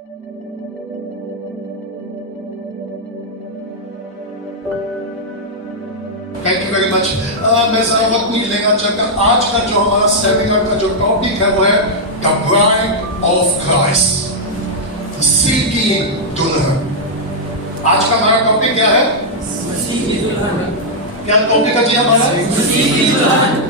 Thank you very much. میں ذرا وقت نہیں لینا چاہتا. آج کا جو ہمارا سیمینار کا جو ٹاپک ہے وہ ہے دا برائڈ آف کرائسٹ, مسیح کی دلہن. آج کا ہمارا ٹاپک کیا ہے؟ مسیح کی دلہن. کیا ٹاپک ہے جی ہمارا؟ مسیح کی دلہن.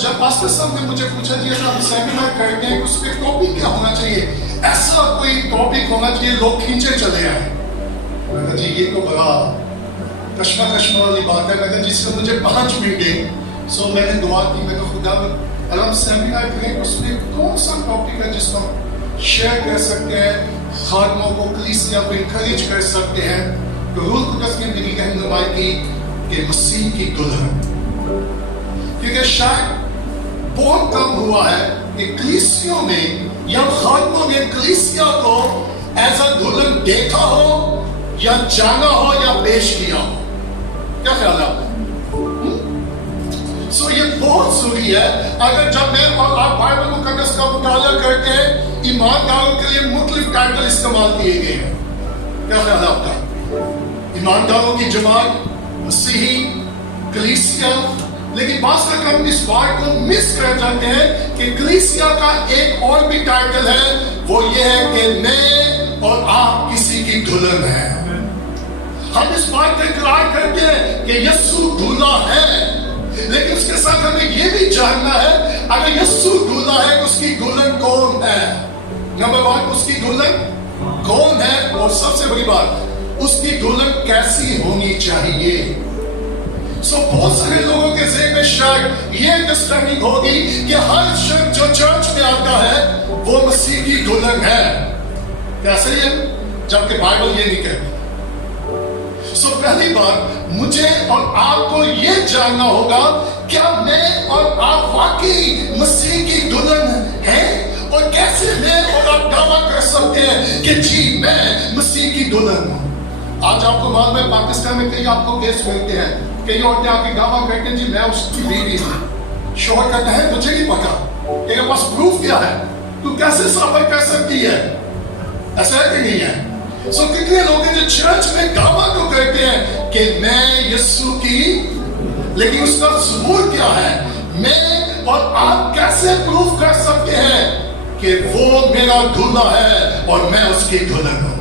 جب پاسٹر صاحب نے مجھے پوچھا جی ہم سیمینار کرتے ہیں اس پہ ٹاپک کیا ہونا چاہیے, ایسا کوئی ٹاپک ہونا چاہیے لوگ کھینچے چلے آئے. میں کہا جی یہ تو بڑا کشمکش والی بات ہے. میں کہا جس سے مجھے 5 منٹ دے. سو میں نے دعا کی. میں کہا خدا اگر ہم سیمینار کریں اس میں کون سا ٹاپک ہے جس کو ہم شیئر کر سکتے ہیں, خادموں کو کلیسیا کو انکریج کر سکتے ہیں. تو روح القدس نے میری رہنمائی کی کہ مسیح کی دلہن, کیونکہ شاید بہت کم ہوا ہے کہ کلیسیوں میں یا خادموں نے کلیسیا کو ایز اے دلہن دیکھا ہو یا جانا ہو یا پیش کیا ہو. کیا خیال ہے آپ کا؟ سو یہ بہت ضروری ہے. اگر جب میں اور آپ بائبل مقدس کا مطالعہ کرتے ہیں, ایمانداروں کے لیے مختلف ٹائٹل استعمال کیے گئے ہیں. کیا خیال ہے آپ کا؟ ایمانداروں کی جماعت, مسیحی, کلیسیا. لیکن بعض تک ہم اس بات کو مس کر جاتے ہیں کہ کلیسیا کا ایک اور بھی ٹائٹل ہے, وہ یہ ہے کہ میں اور آپ کسی کی دلہن ہیں. ہم اس بات کا اقرار کرتے ہیں کہ یسوع دولہا ہے, لیکن اس کے ساتھ ہمیں یہ بھی جاننا ہے اگر یسوع دولہا ہے تو اس کی دلہن کون ہے. نمبر 1, اس کی دلہن کون ہے, اور سب سے بڑی بات اس کی دلہن کیسی ہونی چاہیے. سو بہت سارے لوگوں کے ذہن میں شاید یہ انڈرسٹینڈنگ ہوگی کہ ہر شخص جو چرچ میں آتا ہے وہ مسیح کی دلہن ہے. کیسے ہے؟ جبکہ بائبل یہ نہیں کہتی. سو پہلی بات مجھے اور آپ کو یہ جاننا ہوگا کیا میں اور آپ واقعی مسیح کی دلہن ہیں, اور کیسے میں اور آپ دعویٰ کر سکتے ہیں کہ جی میں مسیح کی دلہن ہوں. آج آپ کو معلوم ہے پاکستان میں کئی آپ کو کیس ملتے ہیں, کئی عورتیں آپ کی دعویٰ کرتے ہیں جی میں اس کی بیوی ہوں. شوہر کہتا ہے مجھے نہیں پتا, تیرے پاس پروف کیا ہے, تو کیسے ثابت کر سکتی ہے؟ ایسا ہے کہ نہیں ہے؟ سو کتنے لوگ ہیں جو چرچ میں دعویٰ تو کرتے ہیں کہ میں یسوع کی, لیکن اس کا ثبوت کیا ہے؟ میں اور آپ کیسے پروف کر سکتے ہیں کہ وہ میرا دولہا ہے اور میں اس کی دلہن ہوں؟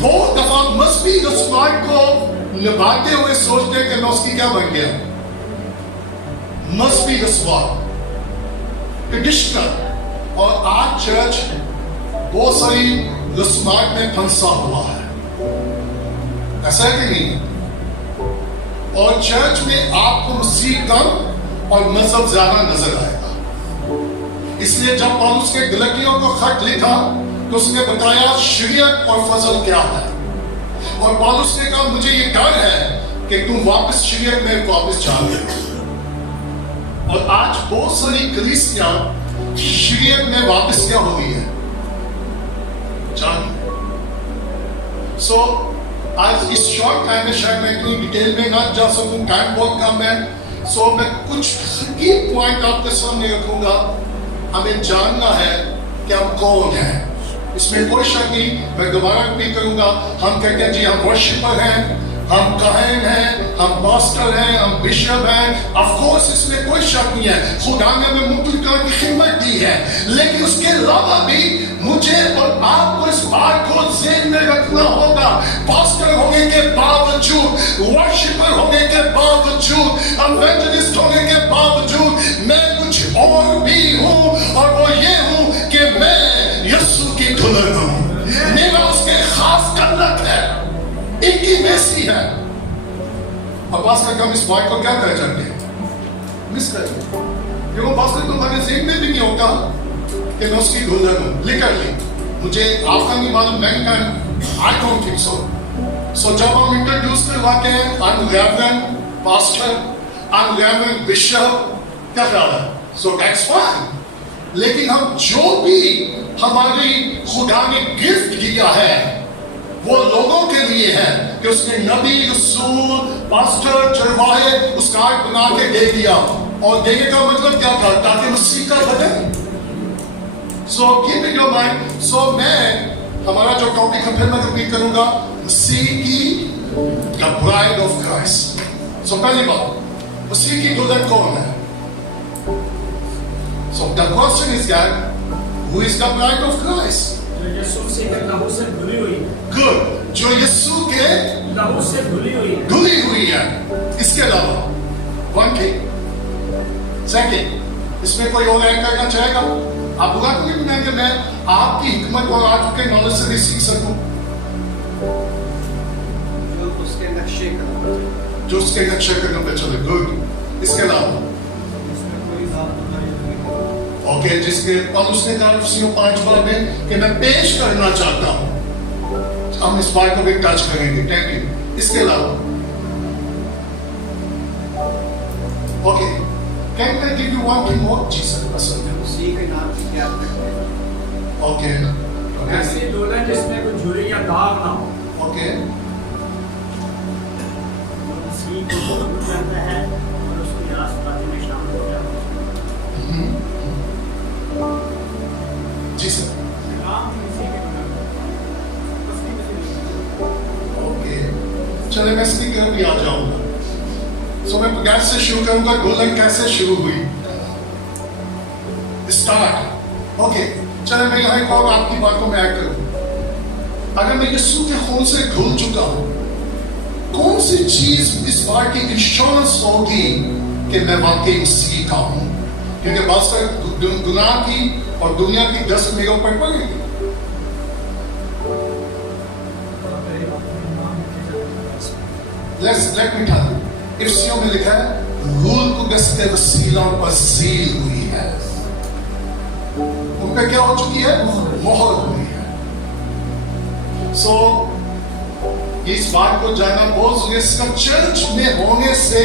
بہت دفعہ مذہبی رسومات کو نبھاتے ہوئے سوچتے کہ میں اس کی کیا بن گیا. مذہبی رسومات, ٹریڈیشنل, اور آج چرچ بہت ساری رسومات میں پھنسا ہوا ہے. ایسا ہے کہ نہیں؟ اور چرچ میں آپ کو مسیح کم اور مذہب زیادہ نظر آئے گا. اس لیے جب پالوس کے گلٹیوں کو خط لکھا تو اس نے بتایا شریعت اور فضل کیا ہے, اور پالوس نے کہا مجھے یہ ڈر ہے کہ تم واپس شریعت میں واپس جا گئے. اور آج بہت ساری کلیسیاں شریعت میں واپس کیا ہو گئی ہے, جان. سو آج اس شارٹ ٹائم میں شاید میں اتنی ڈیٹیل میں نہ جا سکوں, ٹائم بہت کم ہے. سو میں کچھ حقیقی پوائنٹ آپ کے سامنے رکھوں گا. ہمیں جاننا ہے کہ ہم کون ہیں, اس میں کوئی شک نہیں. میں دوبارہ ریپیٹ کروں گا, ہم کہتے ہیں جی ہم ورشپر ہیں, ہم کاہن ہیں, ہم پاسٹر ہیں, ہم بشپ ہیں. آف کورس اس میں کوئی شک نہیں ہے, خدا نے ہمیں مختلف طرح کی خدمت دی ہے, لیکن اس کے علاوہ بھی مجھے اور آپ کو اس بات کو ذہن میں رکھنا ہوگا. پاسٹر ہونے کے باوجود, ورشپر ہونے کے باوجود, ایونجلسٹ ہونے کے باوجود میں کچھ اور بھی ہوں, اور وہ یہ ہوں کہ میں یسوع کی دلہن ہوں. میرا اس کے خاص تعلق ہے, ایک ہی ویسی ہے. اور پاسٹر ہم اس بات کو کیا کر جاتے ہیں, مس کر جاتے ہیں. کیونکہ پاسٹر تمہارے ذہن میں بھی نہیں ہوتا کہ میں اس کی دلہن ہوں. لکھ لی مجھے آپ کا نہیں معلوم, میں I don't think so. سو جب ہم انٹروڈیوس کرواتے ہیں I'm Reverend Pastor, I'm Reverend Bishop, کیا خیال ہے؟ So that's fine. لیکن ہم جو بھی ہماری خدا نے گفٹ دیا ہے وہ لوگوں کے لیے ہے کہ اس نے نبی, رسول, پاسٹر, چرواہے اس کارڈ بنا کے دے دیا. اور دینے کا مطلب کیا تھا؟ تاکہ مسیح کا بدن So keep in your mind. So میں ہمارا جو ٹاپک ہے پھر میں ریپیٹ کروں گا, مسیح کی the bride of Christ. So پہلی بات, مسیح کی دلہن کون ہے؟ So the question is that who is the bride of Christ? جو یسوع سے کے لہو سے دھلی ہوئی ہے. Good. جو یسوع کے لہو سے دھلی ہوئی ہے. دھلی ہوئی ہے. اس کے علاوہ one thing. Second, اس میں کوئی اور ایڈ کرنا چاہے گا؟ آپ بلا تو نہیں بنائیں گے میں آپ کی حکمت اور آپ کے نالج سے بھی سیکھ سکوں. جو اس کے نقشے کا جو اس کے نقشے قدم پہ چلے. گڈ. اس کے علاوہ اس میں کوئی بات نہیں. اوکے, جس کے پالوس نے کہا افسیوں 5 میں کہ میں پیش کرنا چاہتا ہوں. ہم اس بات کو بھی ٹچ کریں گے. Thank you. اس کے علاوہ okay, can I give you one thing more? جی سر پسند ہے. مسیح کے نام کی کیا کرتے ہیں؟ اوکے ایسی دولہن جس میں کوئی جھری یا داغ نہ ہو. اوکے مسیح کو قبول کرتا ہے اور اس کی راست بازی میں شامل ہو جاتا ہے. جی سر. اوکے, چلے میں اسپیکر بھی آ جاؤں گا. سو میں گیس سے شروع کروں گا. دلہن کیسے شروع ہوئی؟ اسٹارٹ. اوکے, چلے میں یہاں ایک اور آپ کی باتوں میں ایڈ کروں. اگر میں یسوع کے خون سے دھل چکا ہوں, کون سی چیز اس بات کی انشورنس ہوگی کہ میں واقعی مسیح کا ہوں؟ کیونکہ بعض گناہ کی اور دنیا کی دست میرے اوپر پڑے گی. Let me tell you, افسیوں میں لکھا ہے روح القدس کے وسیلوں پر سیل ہوئی ہے. ان پہ کیا ہو چکی ہے؟ مہر ہوئی ہے. سو اس بات کو جاننا بہت ضروری ہے. صرف چرچ میں ہونے سے,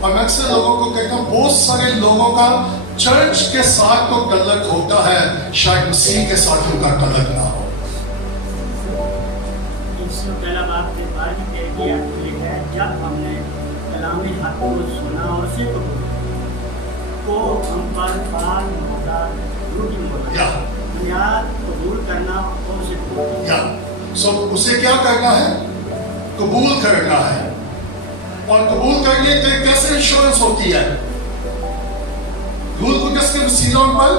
اور میں اکثر لوگوں کو کہتا ہوں بہت سارے لوگوں کا چرچ کے ساتھ تو تعلق ہوتا ہے, شاید مسیح کے ساتھ ان کا تعلق نہ ہو. اس سے پہلا بات کے بعد کہہ دیا ہے جب ہم نے کلام حق کو سنا اور اسی کو ہم پر پال ہوتا بنیاد قبول کرنا اور اسے اسے کیا کرنا ہے؟ قبول کرنا ہے. اور قبول کرنے کے کیسے انشورنس ہوتی ہے؟ روح القدس کے وسیلوں پر.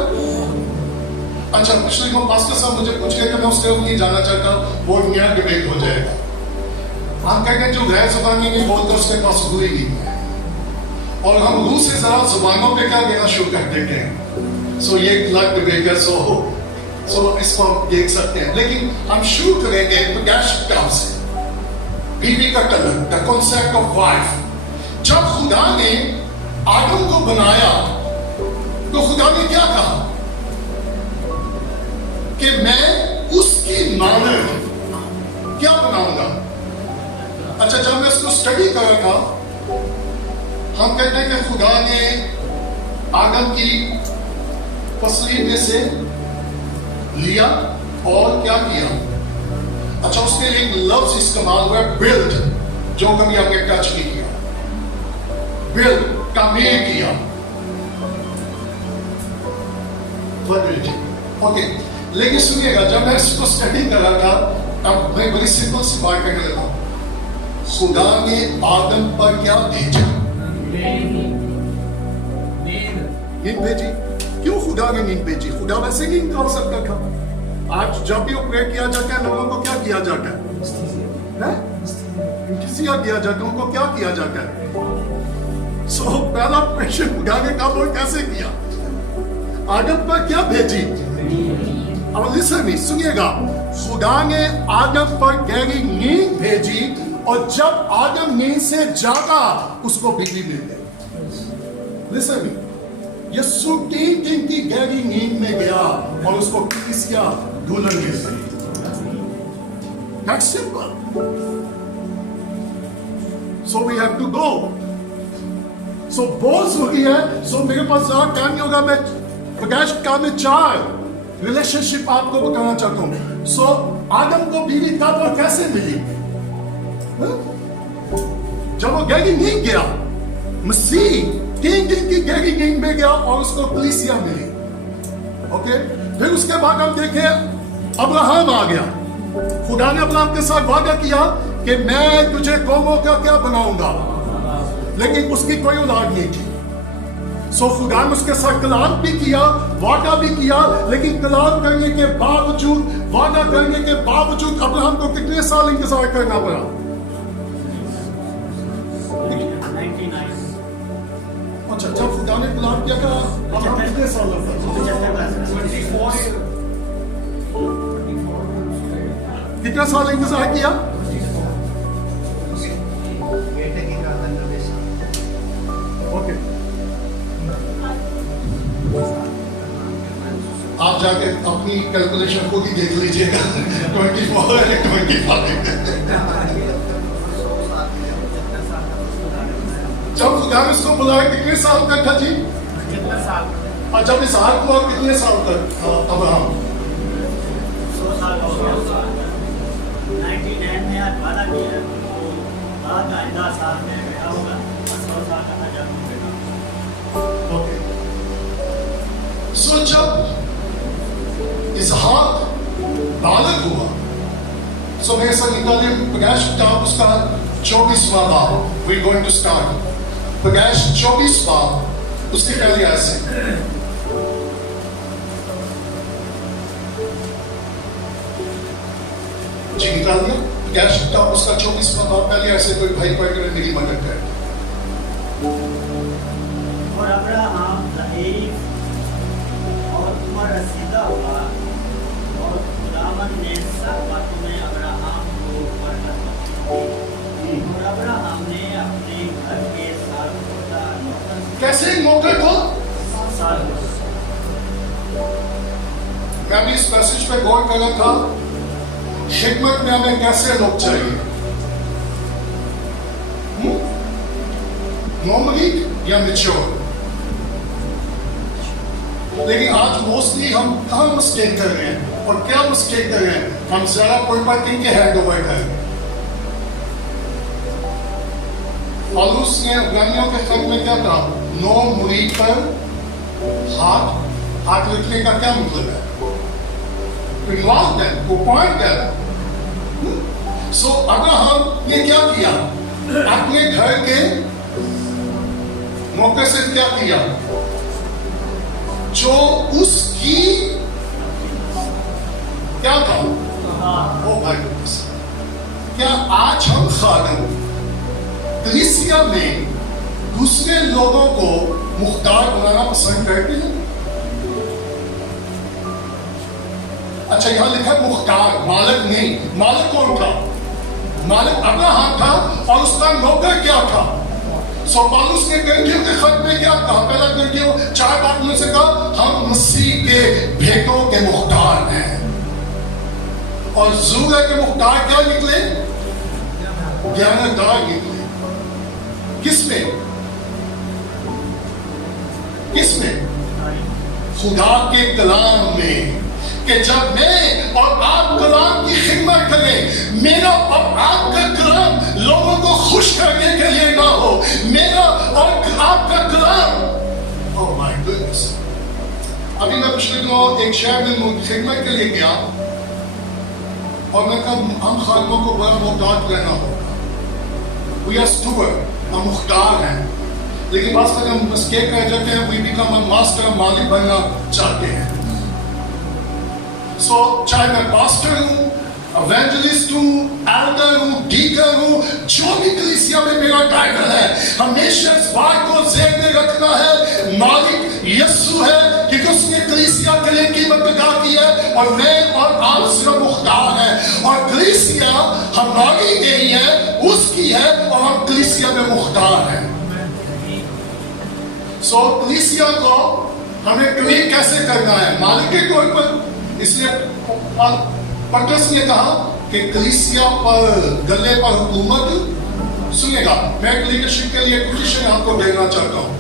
اچھا, پچھلے کو پاسٹر صاحب مجھے پوچھ گئے کہ میں اس کے نہیں جانا چاہتا, وہ نیا ڈبیٹ ہو جائے گا. ہم کہتے ہیں جو غیر زبانی نہیں بولتے اس کے پاس ہوئی نہیں ہے, اور ہم روح سے ذرا زبانوں پہ کیا دینا شروع کر دیتے ہیں. سو یہ ایک الگ ڈبیٹ ہے. سو اس کو ہم دیکھ سکتے ہیں, لیکن ہم شروع کریں گے کام سے. بیوی کا تعلق, the concept of wife. جب خدا نے آدم کو بنایا تو خدا نے کیا کہا کہ میں اس کی مانند کیا بناؤں گا. اچھا, جب میں اس کو اسٹڈی کر رہا تھا, ہم کہتے ہیں کہ خدا نے آدم کی پسلی میں سے لیا اور کیا کیا. اچھا, اس میں ایک لفظ استعمال ہوا ہے بلڈ, جو کبھی ہم نے ٹچ نہیں کیا. بلڈ, تعمیر کیا. اوکے, لیکن سنیے گا, جب میں اس کو اسٹڈی کر رہا تھا, اب میں بڑی سمپل سی بات کرنے لگا. خدا نے آدم پر کیا بھیجا؟ نیند بھیجی. کیوں خدا نے نیند بھیجی؟ خدا ویسے نیند کر سکتا تھا. آج جب بھی آپریٹ کیا جاتا ہے لوگوں کو کیا کیا جاتا ہے؟ کیا جاتا ہے, ان کو کیا کیا جاتا ہے؟ سو پہلا آپریشن خدا نے کہا وہ کیسے کیا؟ آدم پر کیا بھیجی؟ اب لسن می, سنیے گا. خدا نے آدم پر گہری نیند بھیجی, اور جب آدم نیند سے جاگا اس کو بیوی مل گئی. لسن می, یسوع 3 دن کی گہری نیند میں گیا اور اس کو کس کیا؟ دلہن مل گئی. That's simple. So we have to go. So بہت ضروری ہے. So میرے پاس زیادہ ٹائم نہیں ہوگا, میں بغیر کام میں 4 ریلیشن شپ آپ کو بتانا چاہتا ہوں. سو آدم کو بیوی کب اور کیسے ملی؟ جب وہ گہری نیند گیا. مسیح 3 دن کی گہری نیند میں گیا اور اس کو کلیسیا ملی. اوکے. پھر اس کے بعد ہم دیکھیں ابراہم آ گیا. خدا نے ابراہم کے ساتھ وعدہ کیا کہ میں تجھے قوموں کا کیا بناؤں گا, لیکن اس کی کوئی اولاد نہیں تھی. سو خدا نے اس کے ساتھ کلام بھی کیا, وعدہ بھی کیا, لیکن کلام کرنے کے باوجود, وعدہ کرنے کے باوجود ابراہم کو کتنے سال انتظار کرنا پڑا؟ 99. اچھا, جب خدا نے کلام کیا تھا ابراہم کتنے سال کا تھا؟ کتنا سال انتظار کیا؟ بیٹے کی گردن 90 سال. اوکے. آپ جا کے اپنی کیلکولیشن کو بھی دیکھ لیجیے گا. 24 ہے 25. جب خدا نے اس کو بلایا کتنے سال تک تھا جی؟ اور جب اسحاق ہوا کتنے سال تک ابراہم؟ 100 سال ہو گیا. 99 میں آج وعدہ کیا ہے, بعد آئندہ سال میں بیٹا ہوگا اور 100 سال کا تھا جب بیٹا. اوکے. سو جب اسحاق بالغ ہوا, سو میرے ساتھ نکالیے پیدائش کتاب اس کا 24واں باب. وی گوئنگ ٹو اسٹارٹ پیدائش 24 باب اس کی پہلی آیت سے. جی نکال دیا پیدائش کتاب اس کا 24واں باب پہلی آیت سے. کوئی بھائی پڑھ کے میری مدد کرے. اور ابراہم ضعیف اور عمر رسیدہ ہوا, اور خداوند نے سب باتوں میں ابراہم کو برکت بخشی, اور ابراہم نے اپنے گھر کے سالخوردہ نوکر کیسے نوکر کو؟ میں بھی اس میسج پہ غور کر رہا تھا, حکمت میں ہمیں کیسے لوگ چاہیے, نارملی یا میچور. لیکن آج موسٹلی ہم کہاں مسٹیک کر رہے ہیں اور کیا مسٹیک کر رہے ہیں؟ ہم زیادہ کوئی بات نہیں کہ ہینڈ اوور کریں. پالوس نے عبرانیوں کے خط میں کیا کہا؟ 9 مرید پر ہاتھ رکھنے کا کیا مطلب ہے؟ انوالو دیم, کو پوائنٹ دیم. سو ابراہم نے کیا کیا؟ اپنے گھر کے موقع سے کیا کیا؟ جو اس کی کیا تھا؟ او بھائی, کیا آج ہم خادم کلیسیا میں دوسرے لوگوں کو مختار بنانا پسند کرتے ہیں؟ اچھا یہاں لکھا مختار, مالک نہیں. مالک کون تھا؟ مالک ابراہم تھا اور اس کا نوکر کیا تھا؟ سو پالوس نے گرنتھیوں کے خط میں کیا کہا؟ پہلا گرنتھیوں 4 بات میں سے کہا ہم مسیح کے بھیٹوں کے مختار ہیں. اور زورہ کے مختار کیا نکلے؟ گیانتدار نکلے. کس میں؟ کس میں؟ خدا کے کلام میں. کہ جب میں اور آپ کلام کی خدمت کریں, میرا اور آپ کا کلام لوگوں کو خوش کرنے کے لیے نہ ہو, میرا اور آپ کا کلام. Oh my goodness. ابھی میں پچھلے دنوں ایک شہر میں خدمت کے لیے گیا اور میں کہا ہم خادموں کو بڑا محتاط رہنا ہوگا. We are steward, ہم مختار ہیں, لیکن بعض تک ہم مسکیک کر جاتے ہیں. We become a master, مالک بننا چاہتے ہیں. سو چاہے میں پاسٹر ہوں, ایونجلسٹ ہوں, ایلڈر ہوں, ڈیکن ہوں, جو بھی کلیسیا میں میرا ٹائٹل ہے, ہمیشہ اس بات کو ذہن میں رکھنا ہے مالک یسوع ہے, کیونکہ اس نے کلیسیا کے لیے قیمت ادا کی ہے اور میں اور آپ صرف مختار ہیں. اور کلیسیا ہماری نہیں ہے, اس کی ہے, اور ہم کلیسیا میں مختار ہیں. سو کلیسیا کو ہمیں کلیم کیسے کرنا ہے؟ مالک کے طور پر. اس لیے پٹرس نے کہا کہ کلیسیا پر گلے پر حکومت. سنیے گا, میں لیڈرشپ کے لیے پوزیشن آپ کو دینا چاہتا ہوں.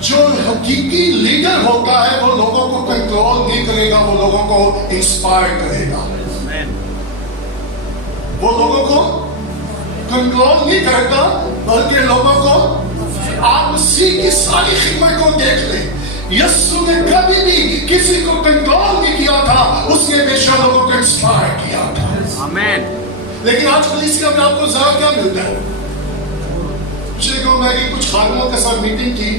جو حقیقی لیڈر ہوتا ہے وہ لوگوں کو کنٹرول نہیں کرے گا, وہ لوگوں کو انسپائر کرے گا. وہ لوگوں کو کنٹرول نہیں کرتا بلکہ لوگوں کو. آپ مسیح کی ساری خدمت کو دیکھ لیں, یسوع نے کبھی بھی کسی کو کنٹرول نہیں کیا تھا، اس نے ہمیشہ لوگوں کو انسپائر کیا تھا. آمین. لیکن آج کلیسیا میں آپ کو ذرا کیا ملتا ہے؟ پچھلے دنوں میں کچھ خادموں کے ساتھ میٹنگ کی،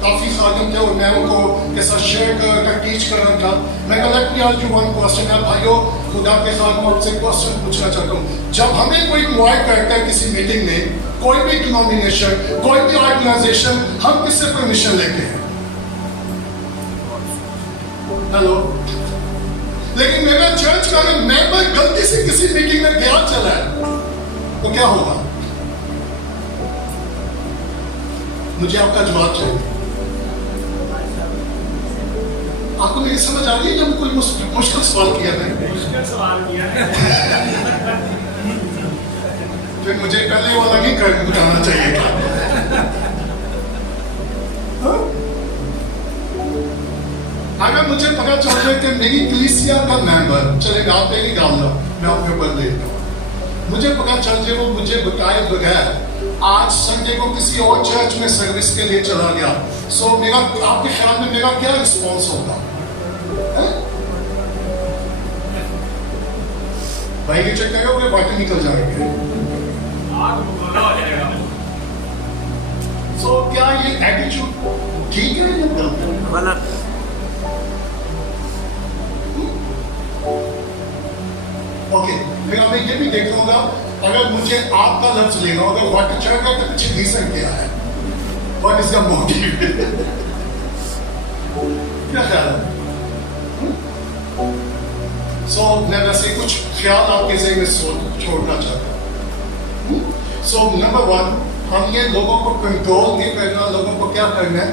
کافی خادم تھے اور میں ان کو کے ساتھ شیئر کر ٹیچ کر رہا تھا. میں کہا let me ask you one question. ہے بھائیو، خدا کے خادموں آپ سے کوسچن پوچھنا چاہتا ہوں. جب ہمیں کوئی انوائٹ کرتا ہے کسی میٹنگ میں، کوئی بھی ڈینومینیشن، کوئی بھی آرگنائزیشن، ہم کس سے پرمیشن لیتے ہیں؟ ہیلو. لیکن میرا چرچ کا اگر ممبر غلطی سے کسی میٹنگ میں گیا چلا ہے تو کیا ہوگا؟ مجھے آپ کا جواب چاہیے. آپ کو میری سمجھ آ رہی ہے؟ جب کوئی مشکل سوال کیا میں، مشکل سوال کیا ہے. پھر مجھے پہلے والا نہیں کر بتانا چاہیے تھا. اگر مجھے پتا چل جائے کہ میری کلیسیا کا ممبر، چلے گا آپ پہ نہیں ڈالنا، میں آپ کے اوپر دیتا ہوں، مجھے پتا چل جائے وہ مجھے بتائے بغیر آج سنڈے کو کسی اور چرچ میں سروس کے لیے چلا گیا، سو میرا آپ کے خیال میں میرا کیا رسپانس ہوگا؟ بھائی نیچے کہے گا باقی نکل جائیں گے. آگ مکمل ہو جائے گا. سو کیا یہ ایٹیچیوڈ ٹھیک ہے یا غلط ہے؟ غلط. اوکے، پھر میں یہ بھی دیکھ لوں گا اگر مجھے آپ کا لفظ لینا ہوگا واٹر چڑھ کا تو پیچھے ریزن کیا ہے، واٹ از دا موٹیو؟ کیا خیال ہے؟ سو میں ویسے کچھ خیال آپ کے ذہن میں چھوڑنا چاہتا ہوں. سو نمبر 1، ہم یہ لوگوں کو کنٹرول نہیں کرنا، لوگوں کو کیا کرنا ہے.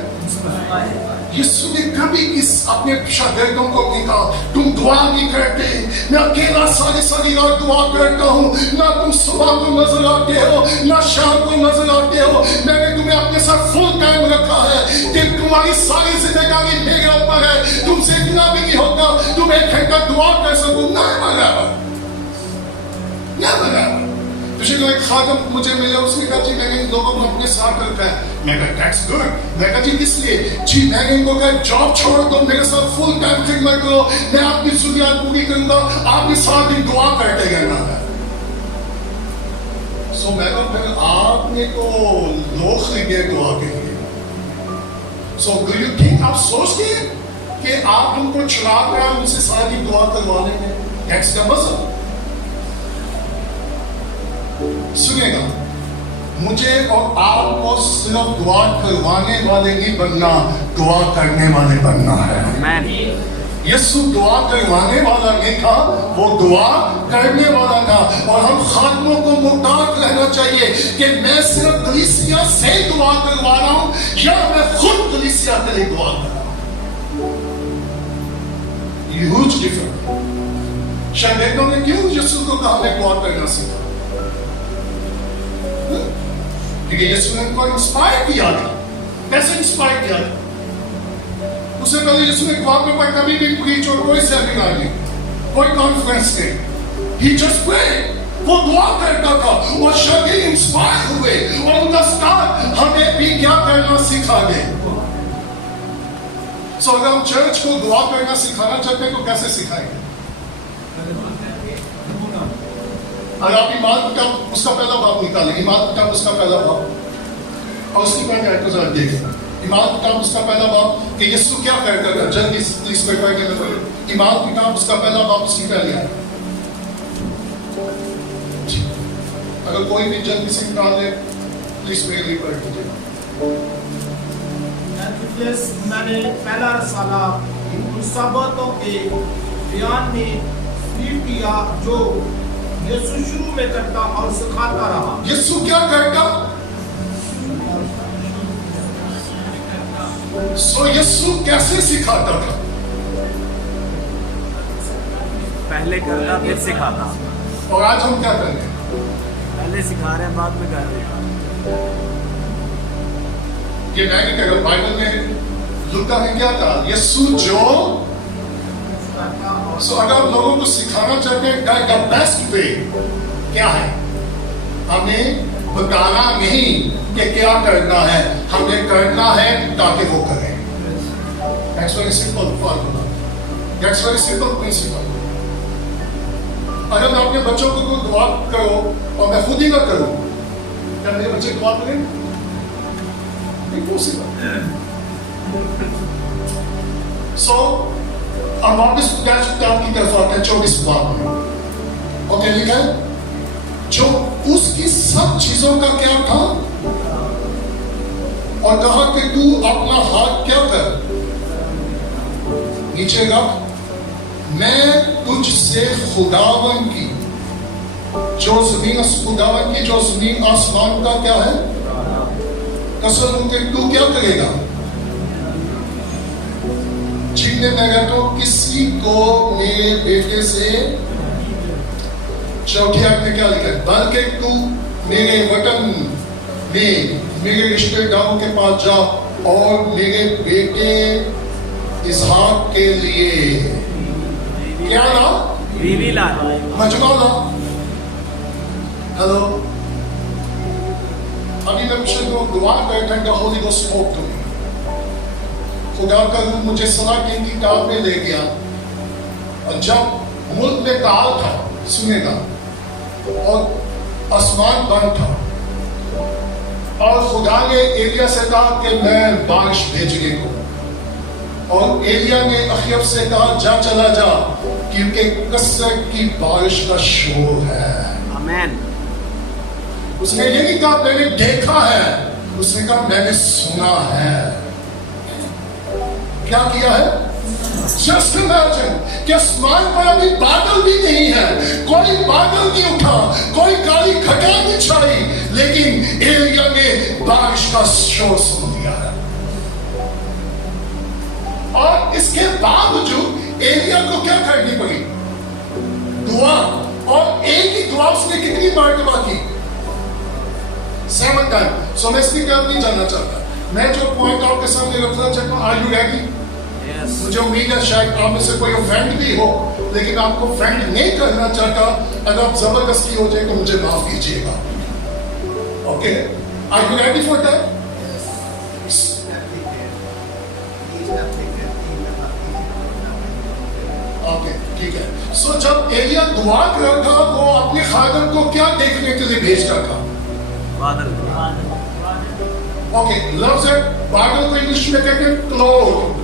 یسوع نے کبھی اپنے شاگردوں کو نہیں کہا تم دعا نہیں کرتے، میں اکیلا ساری رات دعا کرتا ہوں، نہ تم صبح کو نظر آتے ہو نہ شام کو نظر آتے ہو. میں نے تمہیں اپنے ساتھ فل ٹائم رکھا ہے کہ تمہاری ساری زندگی میرے اوپر ہے، تم سے اتنا بھی نہیں ہوگا تم 1 گھنٹہ دعا کر سکو. نہ پچھلے دن ایک خادم مجھے ملے، اس نے کہا جی میں نے ان لوگوں کو اپنے ساتھ رکھا ہے. میں کہا دیٹس گڈ. میں کہا جی کس لیے؟ جی میں نے ان کو کہا جاب چھوڑ دو، میرے ساتھ فل ٹائم خدمت کرو، میں آپ کی ضروریات پوری کروں گا، آپ کے ساتھ دن دعا کرتے رہنا ہے. سو میں کہا پھر آپ نے تو لوگ خریدے دعا کے لیے. سو ڈو یو تھنک آپ سوچتے ہیں کہ آپ ان کو چھڑا کر ان سے ساری دعا کروا لیں گے؟ دیٹس دا مطلب. سنیے گا، مجھے اور آپ کو صرف دعا کروانے والے نہیں بننا، دعا کرنے والے بننا ہے. آمین. یسوع دعا کروانے والا نہیں تھا، وہ دعا کرنے والا تھا. اور ہم خادموں کو محتاط رہنا چاہیے کہ میں صرف کلیسیا سے دعا کروا رہا ہوں یا میں خود کلیسیا کے لیے دعا کر رہا ہوں. Huge difference. شاگردوں نے کیوں یسوع کو کہا میں دعا کرنا سیکھا؟ کیونکہ یسوع نے ان کو انسپائر کیا تھا. کیسے انسپائر کیا تھا؟ اس سے پہلے یسوع نے دعا کے اوپر کبھی بھی پریچ اور کوئی سیمینار نہیں، کوئی کانفرنس نہیں. He just prayed. وہ دعا کرتا تھا اور شاگرد انسپائر ہوئے اور ان کا سٹارٹ ہمیں بھی کیا کرنا سکھا دے. سو اگر ہم چرچ کو دعا کرنا سکھانا چاہتے ہیں تو کیسے سکھائیں گے؟ اگر آپ ایمان کتاب اس کا پہلا باب نکالیں، ایمان کتاب اس کا پہلا باب، اور اس کی پہلے آیت کو ذرا دیکھیں. ایمان کتاب اس کا پہلا باب کہ یسوع کیا کرتا تھا، جلدی پلیز پڑھوائی کے میں. ایمان کتاب اس کا پہلا باب، اس کی پہلی آیت. اگر کوئی بھی جلدی سے نکال لے پلیز میرے لیے پڑھ دیجیے. میں نے پہلا رسالہ سبتوں کے بیان میں صرف کیا جو یسوع شروع میں کرتا اور سکھاتا رہا. یسوع کیا کرتا؟ سو یسوع کیسے سکھاتا تھا؟ پہلے کرتا پھر سکھاتا. اور آج ہم کیا کریں گے؟ پہلے سکھا رہے ہیں بعد میں کر رہے ہیں. یہ میں نہیں کہہ رہا، بائبل میں لوکا میں کیا تھا؟ یسوع جو سو اگر ہم لوگوں کو سکھانا چاہتے ہیں دا بیسٹ وے کیا ہے؟ ہمیں بتانا نہیں کہ کیا کرنا ہے، ہمیں کرنا ہے تاکہ وہ کریں. That's very simple formula. That's very simple principle. اگر میں اپنے بچوں کو کوئی دعا کرو اور میں خود ہی نہ کروں، کیا میرے بچے دعا کریں؟ نہیں پوسیبل. سو اب واپس کتاب کی طرف آتے ہیں 24 باب میں. اوکے لکھا ہے جو اس کی سب چیزوں کا کیا تھا، اور کہا کہ تو اپنا ہاتھ کیا کر نیچے رکھ، میں تجھ سے خداون کی جو زمین خداون کی جو زمین آسمان کا کیا ہے قسم ہوں کہ تو کیا کرے گا. چھیننے میں رہتا ہوں کسی کو میرے بیٹے سے. چوتھی آیت میں کیا لکھا ہے، بلکہ تو میرے وطن میں میرے رشتے داروں کے پاس جا اور میرے بیٹے اسحاق کے لیے کیا لا، بیوی لا. مجمع لا. ہلو، ابھی میں پچھلے دنوں دعا کرتا ہوں کہ holy ghost spoke to me. خدا کا روح مجھے صلاح کی کتاب میں لے گیا، اور جب ملک میں کال تھا سنے گا اور آسمان بند تھا، اور خدا نے ایلیا سے کہا کہ میں بارش بھیجنے کو، اور ایلیا نے اخیب سے کہا جا چلا جا کیونکہ کثرت کی بارش کا شور ہے. آمین. اس نے یہ نہیں کہا میں نے دیکھا ہے، اس نے کہا میں نے سنا ہے. کیا کیا ہے؟ Just imagine کہ آسمان پر ابھی بادل بھی نہیں ہے، کوئی بادل نہیں اٹھا، کوئی کالی گھٹا نہیں چھائی، لیکن ایلیا نے بارش کا شور سن لیا ہے. اور اس کے باوجود ایلیا کو کیا کرنی پڑی؟ دعا. اور ایک ہی دعا اس نے کتنی مرتبہ کی؟ 7 times. سو میں اس کی طرف نہیں جانا چاہتا، میں جو پوائنٹ آپ کے سامنے رکھنا چاہتا ہوں. Are you ready? مجھے امید ہے شاید آپ میں سے کوئی افینڈ بھی ہو، لیکن آپ کو افینڈ نہیں کرنا چاہتا. اگر آپ زبردستی ہو جائے تو مجھے معاف کیجیے گا. Okay, are you ready for that? Okay ٹھیک ہے. سو جب ایلیا دعا کر رہا تھا وہ اپنے خادم کو کیا دیکھنے کے لیے بھیجتا تھا؟ بادل. اوکے، لفظ ہے بادل کو انگلش میں کہتے ہیں کلاؤڈ.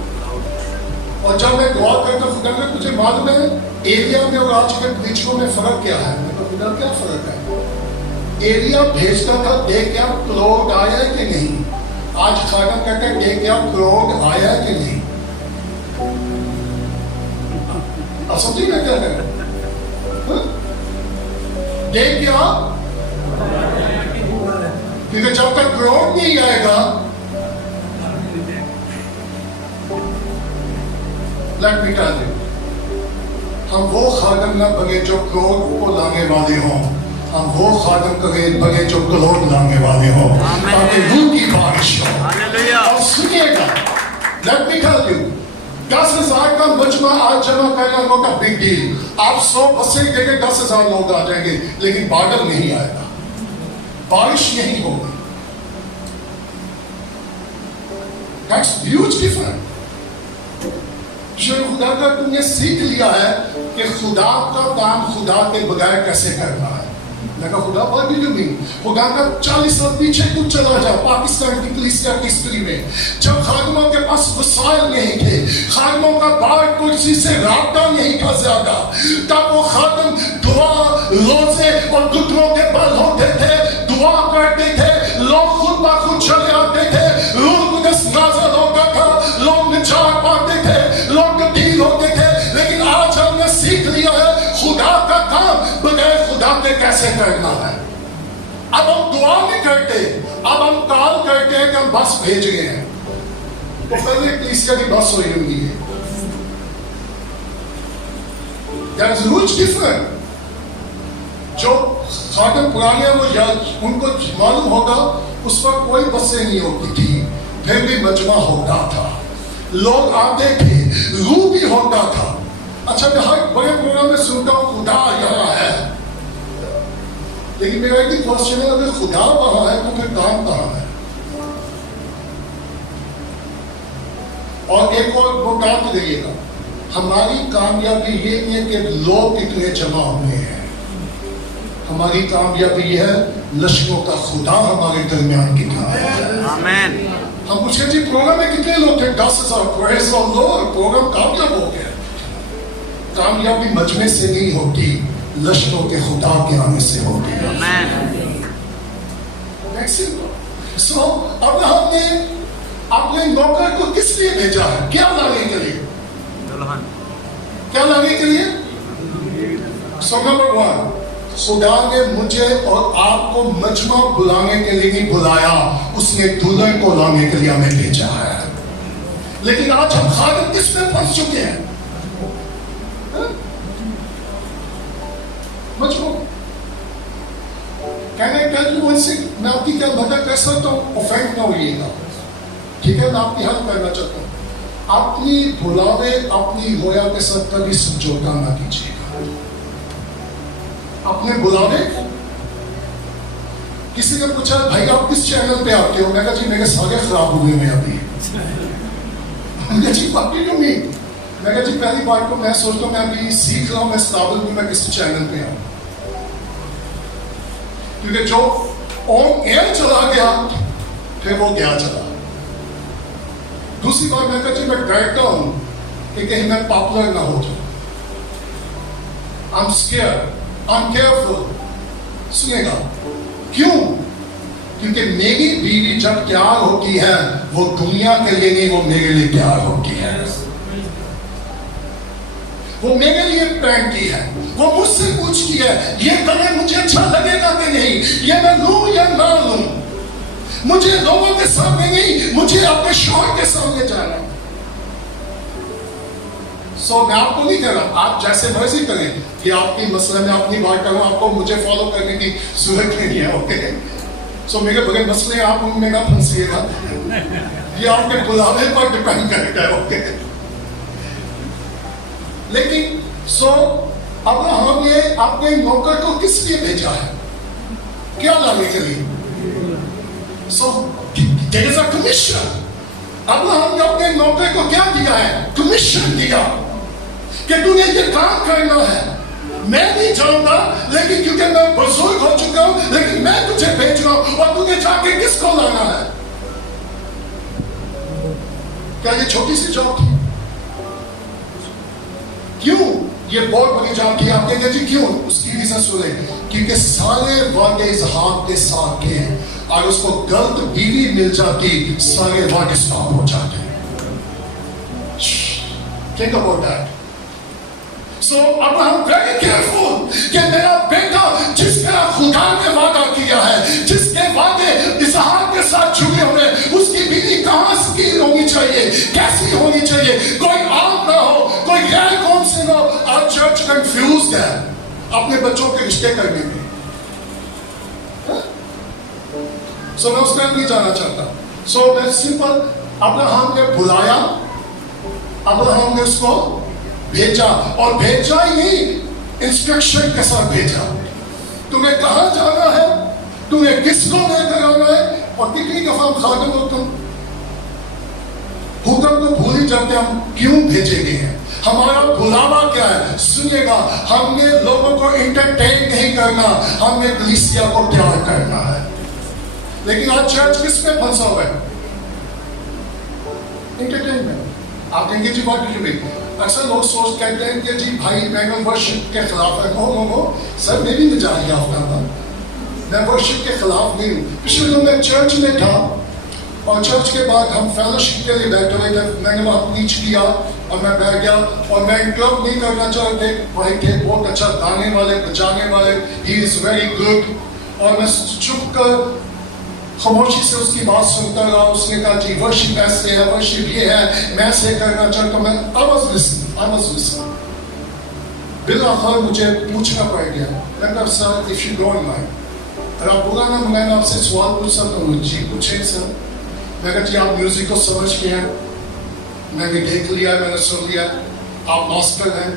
اور جب میں دعا کرتا خدا میں تجھے معلوم ہے ایلیا میں اور آج کے پریچروں میں فرق کیا ہے؟ میں کہا خدا کیا فرق ہے؟ ایلیا بھیجتا تھا دیکھ کیا کلاؤڈ آیا ہے کہ نہیں. آج خادم کہتا ہے دیکھ کیا کلاؤڈ آیا ہے کہ نہیں. آپ سمجھے میں کیا کہہ رہا ہوں؟ دیکھ کیا، کیونکہ جب تک کلاؤڈ نہیں آئے گا. Let me tell you, ہم وہ خادم نہ بنے جو کلاؤڈ کو لانے والے ہوں، ہم وہ خادم بنے جو کلاؤڈ لانے والے ہوں، تاکہ روح کی بارش ہو. اور سنیے گا، let me tell you, 10,000 کا مجمع آج جمع کرنا ہوگا بگ ڈیل. آپ 100 بسیں دے کے 10,000 لوگ آ جائیں گے، لیکن بادل نہیں آئے گا، بارش نہیں ہوگی. That's huge difference. خدا کا تم نے سیکھ لیا ہے کہ خدا کا کام خدا کے بغیر کیسے کرنا ہے. میں کہا خدا بات بھی نہیں. خدا کا 40 سال پیچھے تو چلا جا پاکستان کی کلیسیا کی ہسٹری میں، جب خادموں کے پاس وسائل نہیں تھے، خادموں کا بار کرسی سے رابطہ نہیں تھا زیادہ، تب وہ خادم دعا روزے اور گھٹنوں کے بل ہوتے تھے، دعا کرتے تھے، لوگ خود بخود چلے آتے تھے، روح القدس نازل ہوتا تھا، لوگ نجات پاتے تھے، لوگ تبدیل ہوتے تھے. لیکن آج ہم نے سیکھ لیا ہے خدا کا کام بغیر خدا کے کیسے کرنا ہے. اب ہم دعا نہیں کرتے، اب ہم کال کرتے ہیں کہ ہم بس بھیج گئے ہیں. تو پہلے کلیسیا کی بس ہوئی ہوئی ہے. There is huge difference. جو خادم پرانے ہیں وہ ان کو معلوم ہوگا اس وقت کوئی بسیں نہیں ہوتی تھی، پھر بھی مجمع ہوتا تھا، لوگ آتے تھے، روح بھی ہوتا تھا. اچھا میں ہر بڑے پروگرام میں سنتا ہوں خدا یہاں ہے، لیکن میرا ایک کوشچن ہے اگر خدا وہاں ہے تو پھر کام کہاں ہے؟ اور ایک اور وہ کام کریے گا، ہماری کامیابی یہ نہیں ہے کہ لوگ کتنے جمع ہوئے ہیں، ہماری کامیابی یہ ہے لشکروں کا خدا ہمارے درمیان کتنا ہے۔ آمین۔ ہم پوچھیں جی پروگرام میں کتنے لوگ تھے؟ 10,000۔ پریز دی لارڈ، پروگرام کامیاب ہو گیا۔ کامیابی مجمع سے نہیں ہوتی، لشکروں کے خدا کے آنے سے ہوتی ہے۔ آمین۔ سو ابراہیم نے اپنے نوکر کو کس لیے بھیجا ہے؟ کیا لانے کے لیے؟ دولہن۔ کیا لانے کے لیے؟ سو نمبر 1، خدا نے مجھے اور آپ کو مجمع بلانے کے لیے نہیں بلایا، اس نے دلہن کو لانے کے لیے ہمیں بھیجا ہے۔ لیکن آج ہم خادم کس میں پھنس چکے ہیں؟ مجمع۔ کہنے کہ وہ سے میں آپ کی کیا مدد کر سکتا ہوں؟ اوفینڈ نہ ہوئیے گا، ٹھیک ہے؟ میں آپ کی ہیلپ کرنا چاہتا ہوں۔ اپنی بلاوے اپنی ہویا کے ساتھ کبھی سمجھوتا نہ کیجیے گا۔ اپنے بلاوے، کسی نے پوچھا بھائی آپ کس چینل پہ آتے ہو؟ میں کہا جی میرے سارے خراب ہوئے میں ابھی۔ میں کہا جی باقی کیوں نہیں؟ میں کہا جی پہلی بار کو میں سوچتا ہوں میں ابھی سیکھ رہا ہوں، میں اس قابل ہوں میں کسی چینل پہ آؤں، کیونکہ جو آن ایئر چلا گیا پھر وہ گیا چلا۔ دوسری بار میں کہا جی میں ڈرتا ہوں کہ کہیں میں پاپولر نہ ہو جاؤں۔ I'm scared, I'm careful۔ سنیے گا کیوں؟ کیونکہ میری بیوی جب تیار ہوتی ہے وہ دنیا کے لیے نہیں، وہ میرے لیے تیار ہوتی ہے، وہ میرے لیے پہنتی ہے، وہ مجھ سے پوچھتی ہے یہ کلر مجھے اچھا لگے گا کہ نہیں، یہ میں لوں یا نہ لوں، مجھے لوگوں کے سامنے نہیں، مجھے اپنے شوہر کے سامنے جانا ہے۔ سو میں آپ کو نہیں کہہ رہا آپ جیسے مرضی کریں، کہ آپ کی مسئلہ میں اپنی بات کروں، آپ کو مجھے فالو کرنے کی ضرورت نہیں ہے، اوکے؟ سو میرے بغیر مسئلے آپ ان میں نہ پھنسیے گا، یہ آپ کے بلاوے پر ڈیپینڈ کرتا ہے، اوکے؟ لیکن سو ابراہیم نے اپنے نوکر کو کس لیے بھیجا ہے؟ کیا لانے کے لیے؟ سو there is a commission۔ ابراہیم نے اپنے نوکر کو کیا دیا ہے؟ کمیشن دیا کہ تو نے یہ کام کرنا ہے، میں نہیں جانتا لیکن کیونکہ میں بزرگ ہو چکا ہوں، لیکن میں تجھے بھیج رہا ہوں، اور تجھے جا کے کس کو لانا ہے؟ کیا یہ چھوٹی سی جاب تھی؟ کیوں یہ بہت بڑی جاب تھی؟ آپ کہتے ہیں جی کیوں؟ اس کی ریزن سنیں، کیونکہ سارے وعدے اسحاق کے ساتھ تھے، اور اس کو غلط بیوی مل جاتی سارے وعدے اسٹاپ ہو جاتے۔ Think about that۔ So Abraham very careful کہ میرا بیٹا جس کا خدا نے وعدہ کیا ہے، جس کے وعدے اسحاق کے ساتھ جڑے ہوئے، اس کی بیوی کہاں کی ہونی چاہیے، کیسی ہونی چاہیے، کوئی عام نہ ہو، کوئی غیر قوم سے نہ ہو۔ آج چرچ کنفیوزڈ ہے اپنے بچوں کے رشتے کرنے میں۔ سو میں اس میں نہیں جانا چاہتا۔ سو میں سمپل ابراہیم نے بلایا، ابراہیم نے اس کو بھیجا، اور بھیجا ہی نہیں، انسٹرکشن کے ساتھ بھیجا۔ تمہیں کہاں جانا ہے، تمہیں کس کو لے کر آنا ہے۔ اور کتنی دفعہ ہم خادم ہو تم حکم کو بھول ہی جاتے ہیں، ہم کیوں بھیجے گئے ہیں، ہمارا بلاوا کیا ہے؟ سنیے گا، ہم نے لوگوں کو انٹرٹین نہیں کرنا، ہم نے کلیسیا کو تیار کرنا ہے۔ لیکن آج چرچ کس میں پھنسا ہوا ہے؟ انٹرٹینمنٹ۔ آپ کہیں گے جی بات کیوں نہیں؟ اکثر لوگ سوچ کہتے ہیں کہ جی بھائی ایمینول ورشپ کے خلاف ہے۔ نو سر، میں بھی نجات یافتہ تھا، میں ورشپ کے خلاف نہیں ہوں۔ پچھلے دنوں میں چرچ میں تھا، اور چرچ کے بعد ہم فیلوشپ کے لیے بیٹھے ہوئے تھے، میں نے وہاں پریچ کیا اور میں بیٹھ گیا، اور میں انٹرپٹ نہیں کرنا چاہتے، بھائی تھے بہت اچھا گانے والے بجانے والے، ہی از ویری گڈ، اور میں چپ کر خاموشی سے اس کی بات سنتا رہا۔ اس نے کہا جی ورشپ ایسے ہے، ورشپ یہ ہے، میں ایسے کرنا چاہتا ہوں۔ میں I was listening۔ بالآخر مجھے پوچھنا پڑ گیا، میں کہا سر if you don't mind، اگر آپ برا نہ میں آپ سے سوال پوچھ سکتا ہوں؟ جی پوچھیں سر۔ میں کہا جی آپ میوزک کو سمجھ کے ہیں، میں نے دیکھ لیا، میں نے سن لیا، آپ ماسٹر ہیں،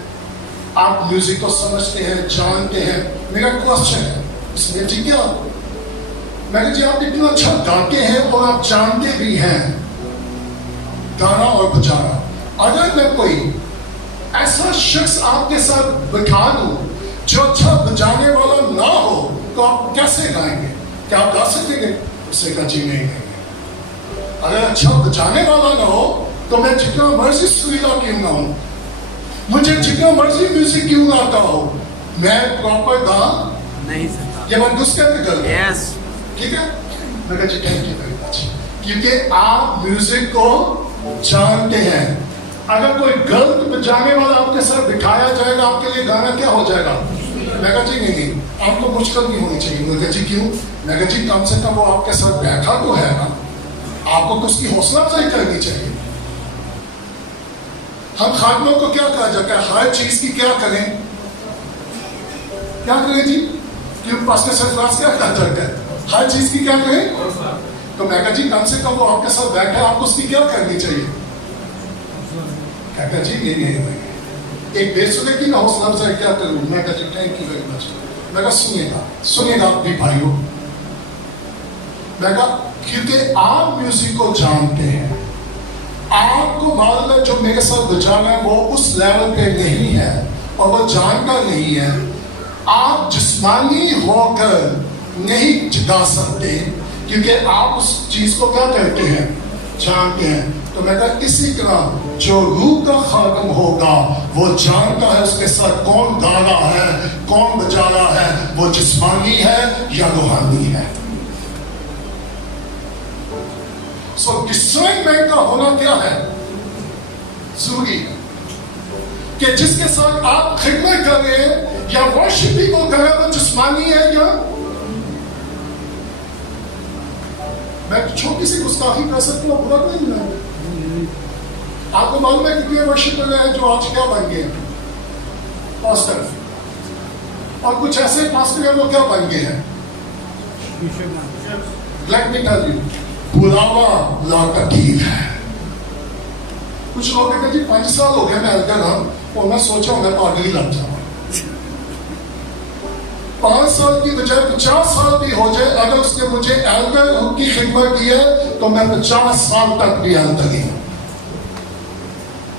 آپ میوزک کو سمجھتے ہیں، جانتے ہیں۔ میرا کوشچن ہے، اس نے جی کیا؟ میں نے جی آپ اتنا اچھا گاتے ہیں اور آپ جانتے بھی ہیں، گانا اور بجانا. اگر میں کوئی ایسا شخص آپ کے ساتھ بٹھا دوں جو اچھا بجانے والا نہ ہو تو آپ کیسے گائیں گے؟ کیا آپ گا سکیں گے؟ اسے کہا جی نہیں گائیں گے. اگر اچھا بجانے والا نہ ہو تو میں جتنا مرضی سریلا کیوں نہ ہوں, مجھے جتنا مرضی میوزک کیوں نہ آتا ہو, میں پراپر گا نہیں سکتا. یہ بات دوست کہتے کر رہے ہیں. یس ٹھیک ہے, میں کہا جی تھینک یو ویری مچ, کیونکہ آپ میوزک کو جانتے ہیں. اگر کوئی غلط بجانے والا آپ کے ساتھ بٹھایا جائے گا, آپ کے لیے گانا کیا ہو جائے گا؟ میں کہا جی نہیں, آپ کو مشکل نہیں ہونی چاہیے. میں کہا جی کیوں؟ میں کہا جی کم سے کم وہ آپ کے ساتھ بیٹھا تو ہے نا, آپ کو اس کی حوصلہ افزائی کرنی چاہیے. ہم خادموں کو کیا کہا جاتا ہے؟ ہر چیز کی کیا کریں؟ کیا کریں جی؟ کیوں پاسٹر سرفراز کیا کہا جاتا ہے؟ ہر چیز کی کیا کریں؟ تو میں کہا جی کم سے کم وہ آپ کے ساتھ بیٹھا, آپ کو اس کی کیا کرنی چاہیے؟ کہتا جی نہیں, ایک بے سنے کی حوصلہ افزائی کیا کروں؟ میں کہا جی تھینک یو ویری مچ. میں کہا سنیے گا آپ بھی بھائیوں. میں کہا کیونکہ آپ میوزک کو جانتے ہیں, آپ کو معلوم ہے جو میرے ساتھ بجانا ہے وہ اس لیول پہ نہیں ہے اور وہ جانتا نہیں ہے. آپ جسمانی ہو کر نہیں جگا سکتے کیونکہ آپ اس چیز کو کیا کرتے ہیں؟ جانتے ہیں. تو میں کہا اسی طرح جو روح کا خادم ہوگا وہ جانتا ہے اس کے ساتھ کون گا رہا ہے, کون بجا رہا ہے, وہ جسمانی ہے یا روحانی ہے. سو ڈسرنمنٹ کا ہونا کیا ہے؟ ضروری ہے کہ جس کے ساتھ آپ خدمت کر رہے ہیں یا ورشپنگ کو کر رہے ہیں وہ جسمانی ہے یا میں چھوٹی سی گستاخی کر سکتا ہوں, برا نہیں ہے. آپ کو معلوم ہے کتنے ورشپر ہیں جو آج کیا بن گئے ہیں؟ پاسٹر. اور کچھ ایسے پاسٹر ہیں وہ کیا بن گئے ہیں؟ لیٹ می ٹیل یو, بلاوا لا تقدیر ہے. کچھ لوگ کہتے ہیں جی 5 سال ہو گئے میں ایلڈر ہوں اور میں سوچا ہوں میں پاگل ہی لگ جاؤں. 5 سال کی بجائے 50 سال بھی ہو جائے, اگر اس نے مجھے ایلڈر کی خدمت کی ہے تو میں 50 سال تک بھی ایلڈر ہی ہوں,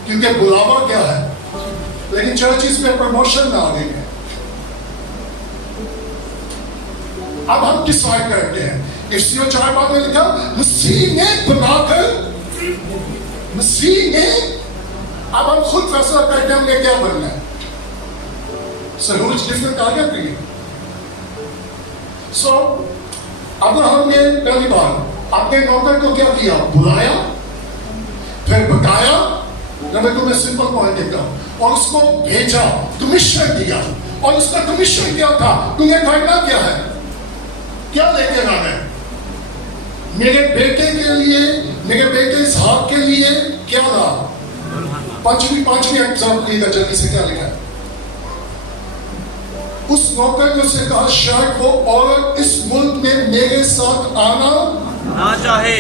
کیونکہ بلاوا کیا ہے. لیکن چرچز میں پروموشن نہ آ گئی ہے. اب ہم ڈسائیڈ کرتے ہیں, اس لیے 4 بات میں لکھا مسیح نے بنا کر, مسیح نے, اب ہم خود فیصلہ کرتے ہیں ہم نے کیا بننا ہے. سروج ڈفرنٹ آ گیا کہ سو ابراہم نے پہلی بار اپنے نوکر کو کیا کیا؟ بلایا, پھر بتایا. میں تمہیں سمپل پوائنٹ دیتا ہوں, اور اس کو بھیجا, کمیشن دیا. اور اس کا کمیشن کیا تھا؟ تمہیں کرنا کیا ہے؟ کیا لے کے آنا ہے؟ میرے بیٹے کے لیے, میرے بیٹے اسحاق کے لیے کیا تھا؟ پانچویں ایگزام کی جلدی سے کیا لکھا ہے؟ اس نوکر نے اسے کہا شاید وہ عورت اس ملک میں میرے ساتھ آنا نہ چاہے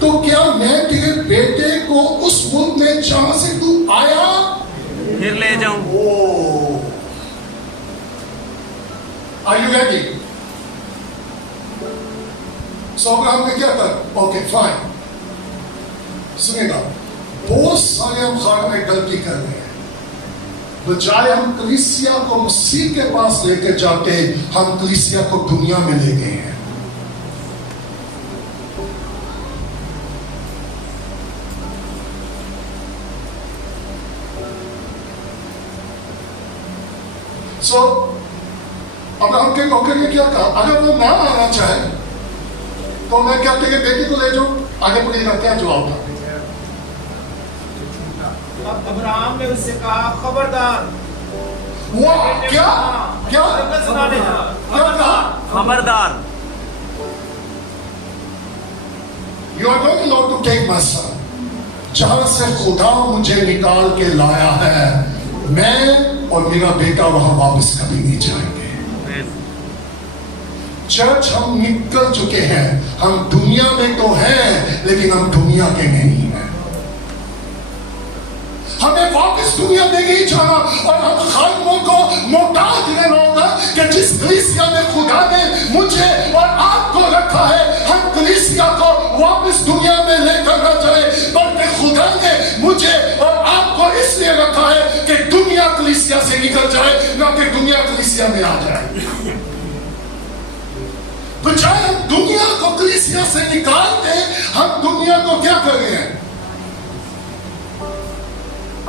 تو کیا میں تیرے بیٹے کو اس ملک میں جہاں سے تو آیا پھر لے جاؤں. Are you ready? So Abraham نے کیا کر؟ Okay fine. سنیں گا, بہت سارے ہم خادم میں غلطی کر رہے ہیں. بجائے ہم کلیسیا کو مسیح کے پاس لے کے جاتے, ہم کلیسیا کو دنیا میں لے گئے ہیں. سو ابراہم کے نوکر نے کیا کہا, اگر وہ نہ آنا چاہے تو میں کیا تیرے بیٹی کو لے جاؤں؟ آگے پڑھیے گا کیا جواب تھا. ابراہم نے اس سے کہا خبردار. کیا خبردار. You are not allowed to take my son. جہاں سے خدا مجھے نکال کے لایا ہے, میں اور میرا بیٹا وہاں واپس کبھی نہیں جائیں گے. چرچ ہم نکل چکے ہیں, ہم دنیا میں تو ہیں لیکن ہم دنیا کے نہیں ہیں. ہمیں واپس دنیا میں نہیں جانا, اور ہم خادموں کو محتاج رہنا ہوگا کہ جس کلیسیا میں خدا نے مجھے اور آپ کو رکھا ہے, ہم کلیسیا کو واپس دنیا میں لے کر نہ جائے, بلکہ خدا نے سے نکل جائے نہ کہ دنیا کلیسیا میں آ جائے. بجائے ہم دنیا کو کلیسیا سے نکال کے ہم دنیا کو کیا کر رہے ہیں؟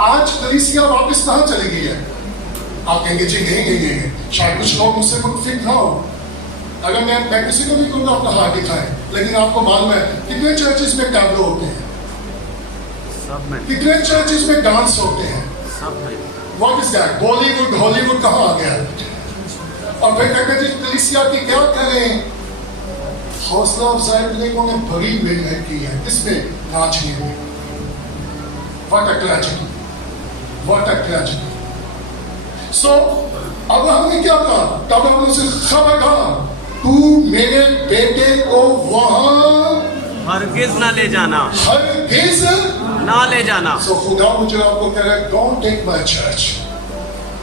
آج کلیسیا واپس کہاں چلی گئی ہے؟ آپ کہیں گے جی نہیں. شاید کچھ لوگ مجھ سے متفق نہ ہو. اگر میں کسی کو نہیں کہوں گا اپنا ہاتھ دکھائیں, لیکن آپ کو معلوم ہے کتنے چرچز میں ٹیبلو ہوتے ہیں, کتنے چرچز میں ڈانس ہوتے ہیں. What is that? Bollywood Hollywood کہاں آ گیا؟ اور پھر کہتے ہیں جی کلیسیا کی کیا کریں؟ حوصلہ افزائی لوگوں نے بڑی محنت کی ہے کس میں؟ ناچنے میں. What a tragedy, what a tragedy. So اب ہم نے کیا کہا؟ تب ہم نے اسے خبردار تو میرے بیٹے کو وہاں ہرگز نہ لے جانا, ہرگز نہ لے جانا. سو خدا مجھے آپ کو کہہ رہا ہے ڈونٹ ٹیک مائی چرچ,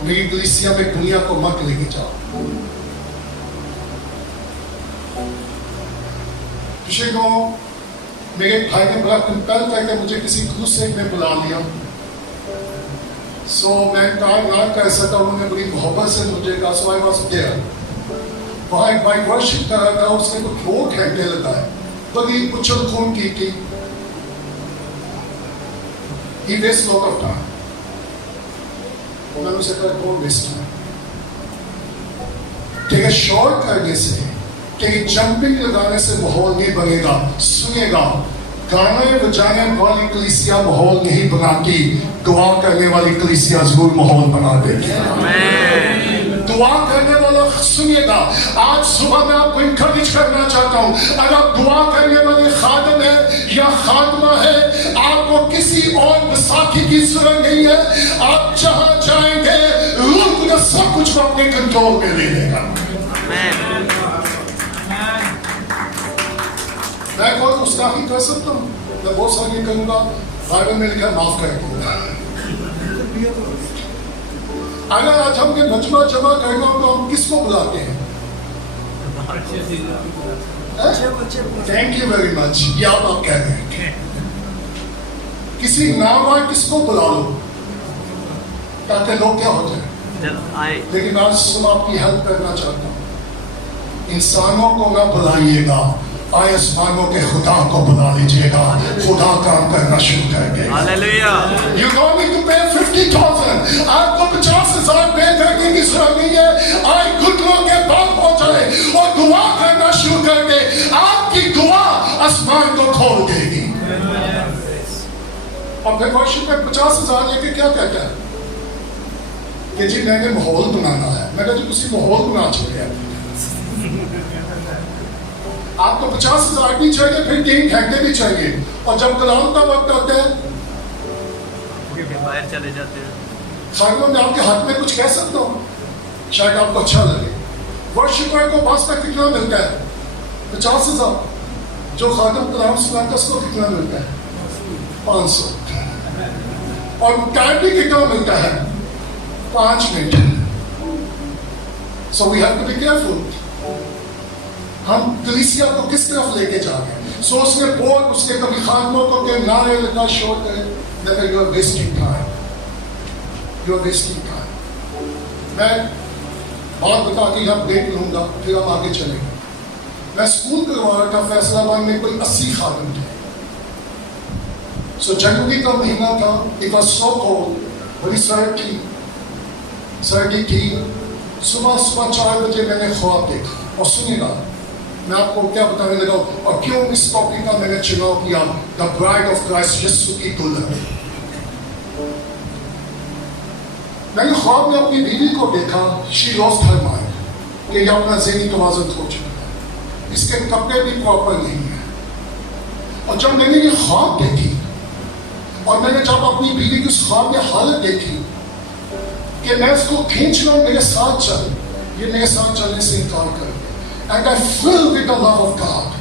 میری کلیسیا میں دنیا کو مت لے کے جاؤ. پچھلے دنوں میرے بھائی نے بڑا کمپیل کر کے مجھے کسی کروسیڈ میں بلا لیا. سو میں کام نہ کر سکا, انہوں نے بڑی محبت سے مجھے کہا. سو آئی واز دیئر. وہاں ایک بھائی ورشپ کر رہا تھا, اس نے کچھ 2 گھنٹے لگائے, بڑی اچھل خون کی تھی. He wastes lot of time. میں نے اسے کہا کون ویسٹ ہے؟ کہ شارٹ کرنے سے, کہ جمپنگ لگانے سے ماحول نہیں بنے گا. سنیے گا, گانے بجانے والی کلیسیا ماحول نہیں بناتی, دعا کرنے والی کلیسیا ضرور ماحول بنا دیتی ہے. دعا کرنے والا, سنیے گا, آج صبح میں آپ کو انکریج کرنا چاہتا ہوں, اگر آپ دعا کرنے والے خادم ہے یا خادمہ ہے, آپ کو کسی اور وساطی کی ضرورت نہیں ہے. آپ جہاں جائیں گے روح القدس سب کچھ کو اپنے کنٹرول میں لے لے گا. میں کوئی گستاخی کر سکتا ہوں؟ میں بہت ساری کروں گا, بائبل میں لکھا معاف کر دوں گا. اگر آج ہم نے مجمع جمع کرنا ہو تو ہم کس کو بلاتے ہیں؟ Thank you very much. یہ آپ کہہ رہے ہیں کسی نام آئے کس کو بلا لو تاکہ لوگ کیا ہو جائیں. لیکن آج صبح آپ کی ہیلپ کرنا چاہتا ہوں, انسانوں کو نہ بلائیے گا, آئے آسمانوں کے خدا کو بلا لیجیے گا. خدا کام کرنا شروع کر دے گا. You don't need to pay 50,000. آپ کو 50,000 پے کرنے کی ضرورت نہیں ہے. آئے گھٹنوں کے بل ہو جائے اور دعا کرنا شروع کر دے. آپ کی دعا آسمان کو کھول دے گی. اور پھر ورشپ میں 50,000 لے کے کیا کہتا ہے کہ جی میں نے ماحول بنانا ہے. میں نے جو کسی ماحول بنا چھوڑیا. آپ کو 50,000 بھی چاہیے, پھر 3 گھنٹے بھی چاہیے, اور جب کلام کا وقت آتا ہے باہر چلے جاتے ہیں. خادموں میں آپ کے ہاتھ میں کچھ کہہ سکتا ہوں, شاید آپ کو اچھا لگے. ورشپر کو پاس میں کتنا ملتا ہے؟ 50,000. جو خادم کلام سناتا ہے اس کو کتنا ملتا ہے؟ 500. اور ٹائم بھی کتنا ملتا ہے؟ 5 minute. So we have to be careful. ہم کلیسیا کو کس طرف لے کے جا رہے ہیں؟ سو اس نے بول, اس نے کبھی خادموں کو کہ نعرے لگا شور کرے. میں کہا you are wasting time, you are wasting time. میں بات بتا کے یہاں بریک لوں گا, پھر ہم آگے چلیں گے. میں اسکول کروا رہا تھا فیصلہ آباد میں, کوئی 80 خادم تھے. سو جنوری کا مہینہ تھا. اٹ واز سو کولڈ, بڑی سردی تھی. صبح 4 بجے میں نے خواب دیکھا. اور سنیے گا, میں آپ کو کیا بتانے لگا اور کیوں اس ٹاپک کا میں نے چناؤ کیا, دا برائڈ آف کرائسٹ, یسوع کی دلہن. میں نے خواب میں اپنی بیوی کو دیکھا, شی لاسٹ ہر مائنڈ, کہ یہ اپنا ذہنی توازن کھو چکا ہے, اس کے کپڑے بھی پراپر نہیں ہیں. اور جب میں نے یہ خواب دیکھی, اور میں نے جب اپنی بیوی کی اس خواب میں حالت دیکھی کہ میں اس کو کھینچ رہا ہوں میرے ساتھ چل, یہ میرے ساتھ چلنے سے انکار کر دیا. And I filled with the love of God.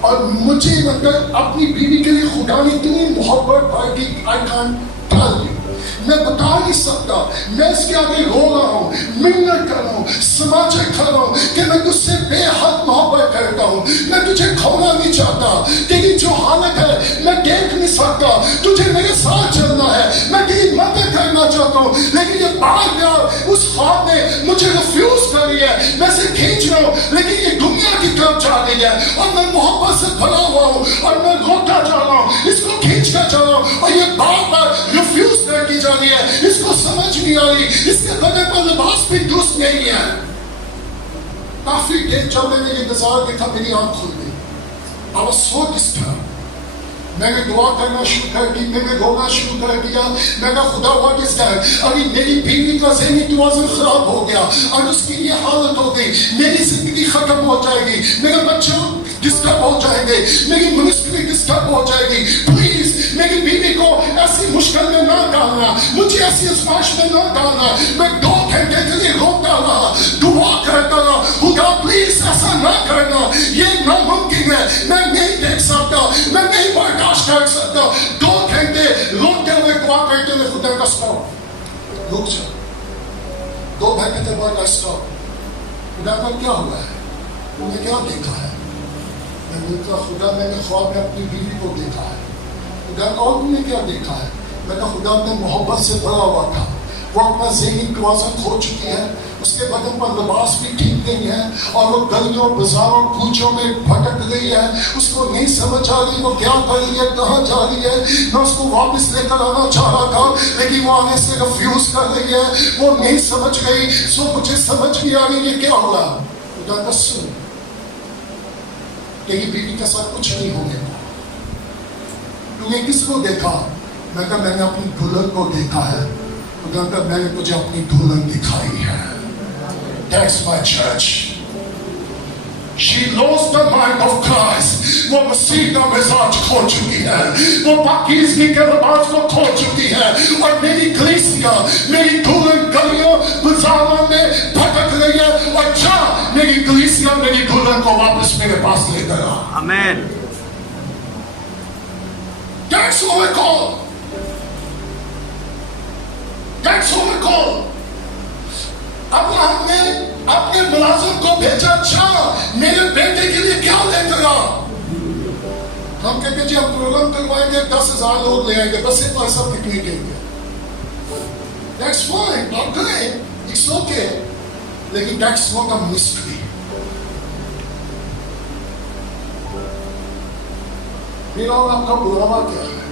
اور مجھے مطلب اپنی بیوی کے لیے خدا نے اتنی محبت بھائی کی, I can't tell you. میں بتا نہیں سکتا. میں اس کے آگے رو رہا ہوں, منت کر رہا ہوں, سماچے کر رہا ہوں کہ میں تجھ سے بے حد محبت کرتا ہوں. میں تجھے کھونا نہیں چاہتا. تیری جو حالت ہے میں دیکھ نہیں سکتا. تجھے میرے ساتھ چلنا ہے. میں تیری مدد کرنا چاہتا چاہتا ہوں, لیکن یہ بار بار اس خواب نے مجھے ریفیوز کر لیا ہے. میں سے کھینچ رہا ہوں لیکن یہ دنیا کی طرف جا رہی ہے, اور میں محبت سے بھرا ہوا ہوں اور میں روکا جا رہا ہوں, اس کو کھینچنا چاہ رہا ہوں, اور یہ بار بار ریفیوز کر کی جا رہی ہے. اس کو سمجھ نہیں آ رہی, اس کے بدن پر لباس بھی درست نہیں ہے. کافی دیر جب میں نے یہ انتظار دیکھا, میری آنکھ کھل گئی. I was so disturbed. میں نے دعا کرنا شروع کر دی, میں نے رونا شروع کر دیا. میں نے خدا ہوا کس کا ہے, ابھی میری بیوی کا ذہنی توازن خراب ہو گیا اور اس کی یہ حالت ہو گئی, میری زندگی ختم ہو جائے گی, میرے بچے ڈسٹرب ہو جائیں گے, میری منسٹری ڈسٹرب ہو جائے گی. پلیز میری بیوی کو ایسی مشکل میں نہ ڈالنا, مجھے ایسی آزمائش میں نہ ڈالنا. میں 2 گھنٹے کے لیے روتا رہا, دعا کرتا رہا, خدا پلیز ایسا نہ کرنا, یہ ناممکن ہے, میں نہیں دیکھ سکتا, میں نہیں برداشت کر سکتا. 2 گھنٹے روتے ہوئے دعا کرتے ہوئے خدا کا اسٹاپ رک جا. 2 گھنٹے کے بعد اسٹاپ. خدا کا کیا ہوا ہے, تم نے کیا دیکھا ہے؟ میں نے کہا خدا میں نے خواب میں اپنی بیوی کو دیکھا ہے. خدا کا اور تم نے کیا دیکھا ہے؟ میں نے خدا میں محبت سے بھرا ہوا تھا, وہ اپنا ذہنی توازن کھو چکی ہے, اس کے بدن پر لباس بھی ٹھیک نہیں ہے, اور وہ گلیوں بازاروں کوچوں میں بھٹک رہی ہے. اس کو نہیں سمجھ آ رہی وہ کیا کر رہی ہے, کہاں جا رہی ہے. میں اس کو واپس لے کر آنا چاہ رہا تھا لیکن وہ آنے سے ریفیوز کر رہی ہے, وہ نہیں سمجھ گئی. سو مجھے سمجھ بھی آ رہی یہ کیا ہوا. خدا کا سن, تیری بیوی کے ساتھ کچھ نہیں ہونے کا. تو نے کس کو دیکھا؟ میں کہا میں نے اپنی دلہن کو دیکھا ہے. خدا کا میں نے تجھے اپنی دلہن دکھائی ہے. That's my church. She lost the mind of Christ. وہ مسیح کا مزاج کھو چکی ہے, وہ پاکیزگی کے لباس کو کھو چکی ہے, اور میری کلیسیا, میری دلہن گلیوں بازاروں میں بھٹک رہی ہے. اور جا میری کلیسیا, میری دلہن کو واپس میرے پاس لے کر آ. آمین. That's what we call. That's what we call. اب ہم نے اپنے ملازم کو بھیجا, اچھا میرے بیٹے کے لیے کیا لے کر آ. ہم کہتے ہیں جی ہم پروگرام کروائیں گے, 10,000 لوگ لے آئیں گے, بس اتنا ایسا پکنک دیں گے. That's fine, آپ کریں, it's okay, لیکن that's not a mystery. میرا اور آپ کا بلاوا کیا ہے؟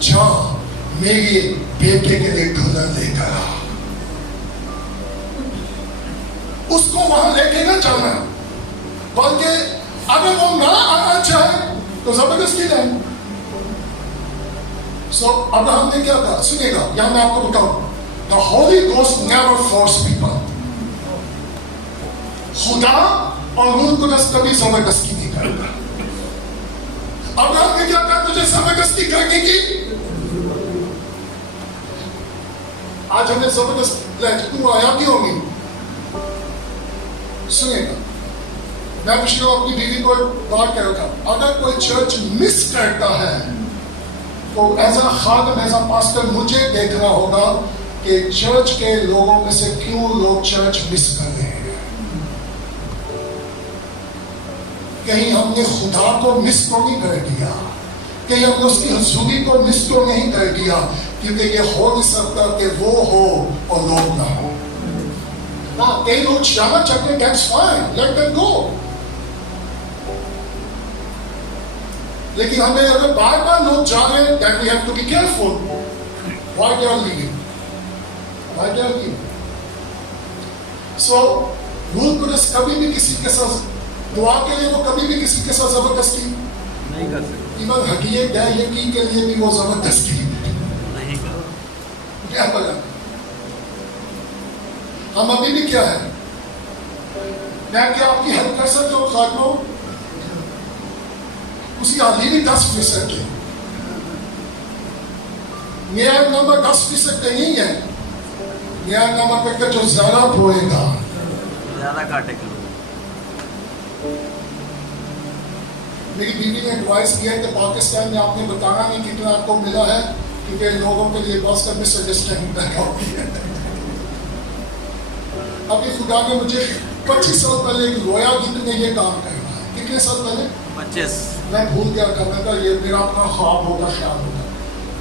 جہاں میری بیٹے کے لیے دلہن لے کر آ. اس کو وہاں لے کے نہ جانا, بلکہ اگر وہ نہ آنا چاہے تو زبردستی لیں. سو ابراہم نے کیا کہا, سنیے گا, یہاں میں آپ کو بتاؤں, the Holy Ghost never force people. خدا اور روح القدس کبھی زبردستی نہیں کرتا. ابراہم نے کیا کہا, تجھے زبردستی کرنے کی. آج ہمیں زبردست لے, تو آیا کیوں نہیں؟ سنیے گا, میں پچھلے اپنی بیوی کو بات کہہ رہا تھا, اگر کوئی چرچ مس کرتا ہے تو as a Khadim, as a pastor مجھے دیکھنا ہوگا کہ چرچ کے لوگوں میں سے کیوں لوگ چرچ مس کر رہے ہیں. کہیں ہم نے خدا کو مس تو نہیں کر دیا, کہیں ہم نے اس کی حضوری کو مس تو نہیں کر دیا, کیونکہ یہ ہو نہیں سکتا کہ وہ ہو اور لوگ نہ ہو. کئی لوگ جانا چاہتے ہیں, that's fine, let them go. لیکن ہمیں اگر بار بار لوگ جا رہے ہیں, then we have to be careful. Why they are leaving? Why they are leaving? So, روح القدس کبھی بھی کسی کے ساتھ دعا کے لیے, وہ کبھی بھی کسی کے ساتھ زبردستی نہیں کر سکتے. ایون حقیقت ہے یقین کے لیے بھی وہ زبردستی نہیں کر. کیا بلا ہم ابھی بھی کیا ہے, میں کیا آپ کی ہیلپ کر سکتا ہوں خاتموں, اس کی حالی بھی 10% ہے, میرا نمبر 10% نہیں ہے, میرا نمبر پہ جو زیادہ بوئے گا زیادہ کاٹے کے. میری بیوی نے ایڈوائز کیا ہے کہ پاکستان میں آپ نے بتانا نہیں کتنا آپ کو ملا ہے, کیونکہ لوگوں کے لیے بہت سا مس انڈرسٹینڈنگ پیدا ہوتی ہے. ابھی خدا نے مجھے 25 سال پہلے ایک رویا گیت میں یہ کام کرنا ہے. کتنے سال پہلے؟ 25. میں بھول گیا تھا, میں کہا یہ میرا اپنا خواب ہوگا, خیال ہوگا.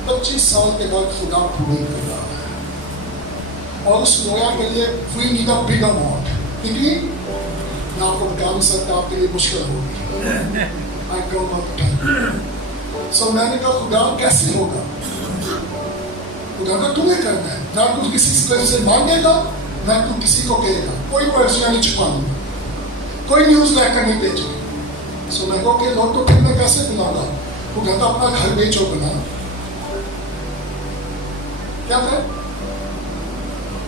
25 سال کے بعد خدا قبول کر رہا ہے، اور اس نویا کے لیے we need a big amount. کیونکہ میں آپ کو بتا نہیں سکتا، آپ کے لیے مشکل ہوگی. I don't know the time. So میں نے کہا خدا کیسے ہوگا؟ خدا کا تمہیں کرنا ہے، نہ تو کسی سے مانگے گا، نہ تو کسی کو کہے گا. کوئی پریشانی نہیں چھپاؤں گا، کوئی نیوز لے کر نہیں بھیجے. سو میں کہا کہ لوگ تو پھر میں کیسے بنا گا؟ وہ کہتا اپنا گھر بیچو بنا. کیا ہے؟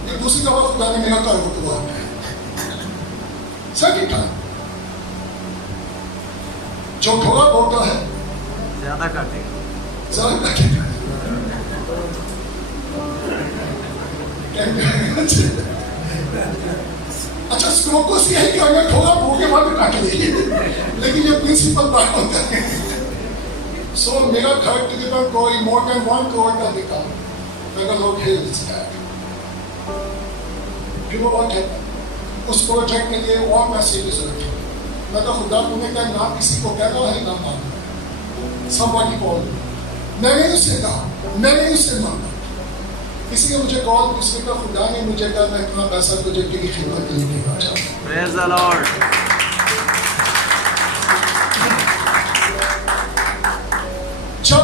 ایک دوسری دفعہ خدا نے میرا گھر بکوا. سیکنڈ ٹائم جو تھوڑا بولتا ہے زیادہ کاٹے گا. زیادہ کاٹے گا. اچھا اسکوپس یہ ہے کہ اگر تھوڑا بول کے بعد کاٹ لیں گے، لیکن یہ پرنسپل بات ہوتا ہے. سو میرا گھر تقریباً کوئی more than 1 crore کا بکا. میں کہا لوگ ہیل اس کا پھر وہ بات ہے اس پروجیکٹ کے لیے اور پیسے کی ضرورت ہے. میں تو خدا تمہیں کہا نہ کسی کو کہنا ہے نہ مانگنا. somebody called me. میں نے اسے کہا، میں نے اسے مانگا. کسی نے مجھے کال کی، اس نے کہا خدا نے مجھے کہا میں اتنا پیسہ تجھے تیری خدمت کے لیے دینا چاہتا ہوں. Praise the Lord. جب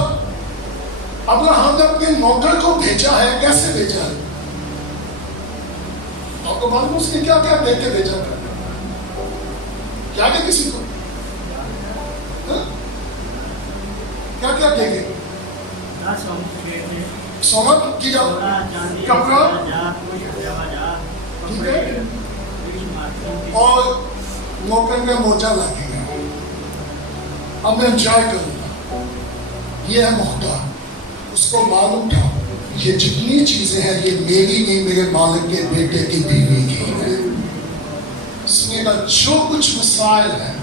ابراہیم نے اپنے نوکر کو بھیجا ہے، کیسے بھیجا ہے؟ آپ کو معلوم اس نے کیا کیا دے کے بھیجا ہے؟ کیا دے کسی کو؟ کیا کیا دے گے؟ سونا کیا کپڑا، ٹھیک ہے، اور نوکر میں موجہ لگے گا. اب میں انجوائے کروں گا. یہ ہے مختار. اس کو معلوم تھا یہ جتنی چیزیں ہیں یہ میری نہیں، میرے مالک کے بیٹے کی بیوی کی ہے. اس نے کہا جو کچھ مسائل ہیں،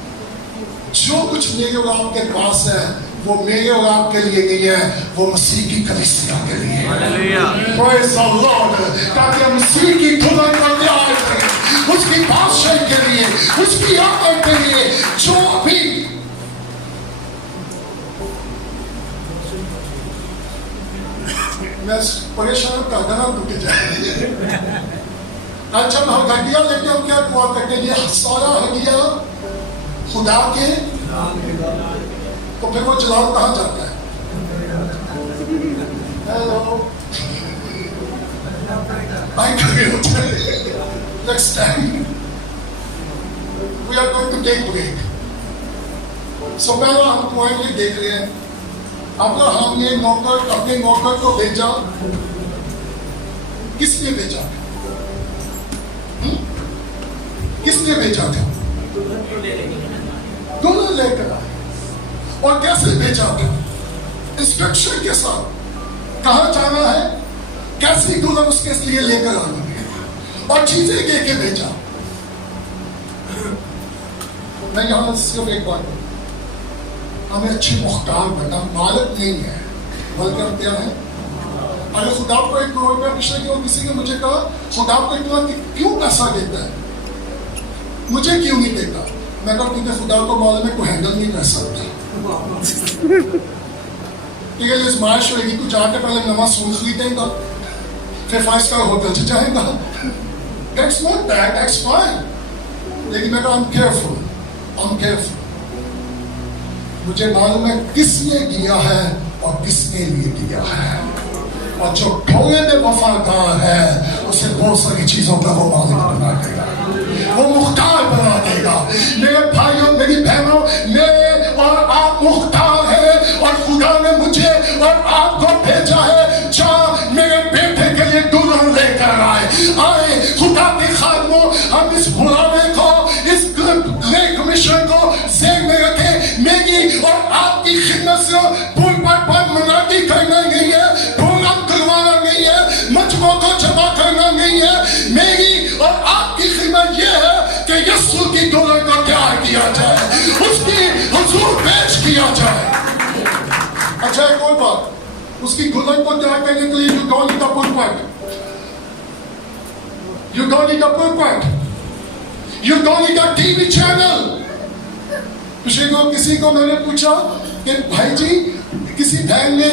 جو کچھ میرے اور آپ کے پاس ہے، وہ میرے اور آپ کے لیے نہیں ہے، وہ مسیح کی کلیسیا کے لیے ہے. Praise the Lord. تاکہ ہم مسیح کی دلہن کو تیار کریں، اس کی بادشاہی کے لیے، اس کی آمد کے لیے. جو بھی میں پریشان کر دینا ٹوٹے جائے. اچھا ہم ہڈیاں لیتے ہم کیا دعا کرتے ہیں؟ یہ سارا ہڈیا خدا کے، تو پھر وہ جلال کہاں جاتا ہے؟ ہیلو آئی کھڑے ہوتے ہیں. Next time we are going to take break. So پہلا ہم پوائنٹ یہ دیکھ رہے ہیں، ابراہیم نے نوکر اپنے نوکر کو بھیجا. کس نے بھیجا تھا؟ کس نے بھیجا تھا؟ دونوں لے کر آئے. اور کیسے بھیجا تھا؟ انسٹرکشن کے ساتھ. کہاں جانا ہے، کیسی دلہن اس کے لیے لے کر آنا ہے، اور چیزیں دے کے بھیجا. میں یہاں صرف ایک بات کروں، ہمیں اچھے مختار بننا. مالک نہیں ہے بلکہ ہم کیا ہے. اگر خدا کو 1 کروڑ روپیہ پچھلے کیوں کسی نے مجھے کہا خدا کو اتنا کیوں پیسہ دیتا ہے، مجھے کیوں نہیں دیتا؟ میں کہا کیونکہ خدا کو معلوم ہے کوئی ہینڈل نہیں کر سکتا. ٹھیک ہے، ازمائش ہوئے گی، کچھ آ کے پہلے نواں سوٹ خریدیں گا، پھر 5 اسٹار ہوٹل سے جائیں گا. That's not bad, that's fine. لیکن میں کہا I'm careful. مجھے معلوم ہے کس نے دیا ہے اور کس نے لیے دیا ہے، اور جو تھوڑے میں وفادار ہے اسے بہت ساری چیزوں کا وہ مالک بنا دے گا، وہ مختار بنا دے گا. میرے بھائیوں، میری بہنوں، میرے اور آپ مختار ہیں، اور خدا نے مجھے اور آپ کو بھیجا ہے جہاں میرے بیٹے کے لیے دلہن لے کر آئے. خدا کے خادموں، ہم اس بلانے کو، اس گریٹ کمیشن کو ذہن میں رکھیں. میری اور آپ کی خدمت سے پلپٹ پر منادی کرنا نہیں ہے، پروگرام کروانا نہیں ہے، مجموعوں کو جمع کرنا نہیں ہے. میری اور آپ کی خدمت یہ ہے کہ یسوع کی دلہن کو تیار کیا جائے، اس کی حضور پیش کیا جائے. اچھا ایک اور بات، اس کی دلہن کو تیار کرنے کے لیے you don't need a pulpit. You don't need a pulpit. You don't need a TV channel. پچھلے کو کسی کو میں نے پوچھا کہ بھائی جی، کسی بہن نے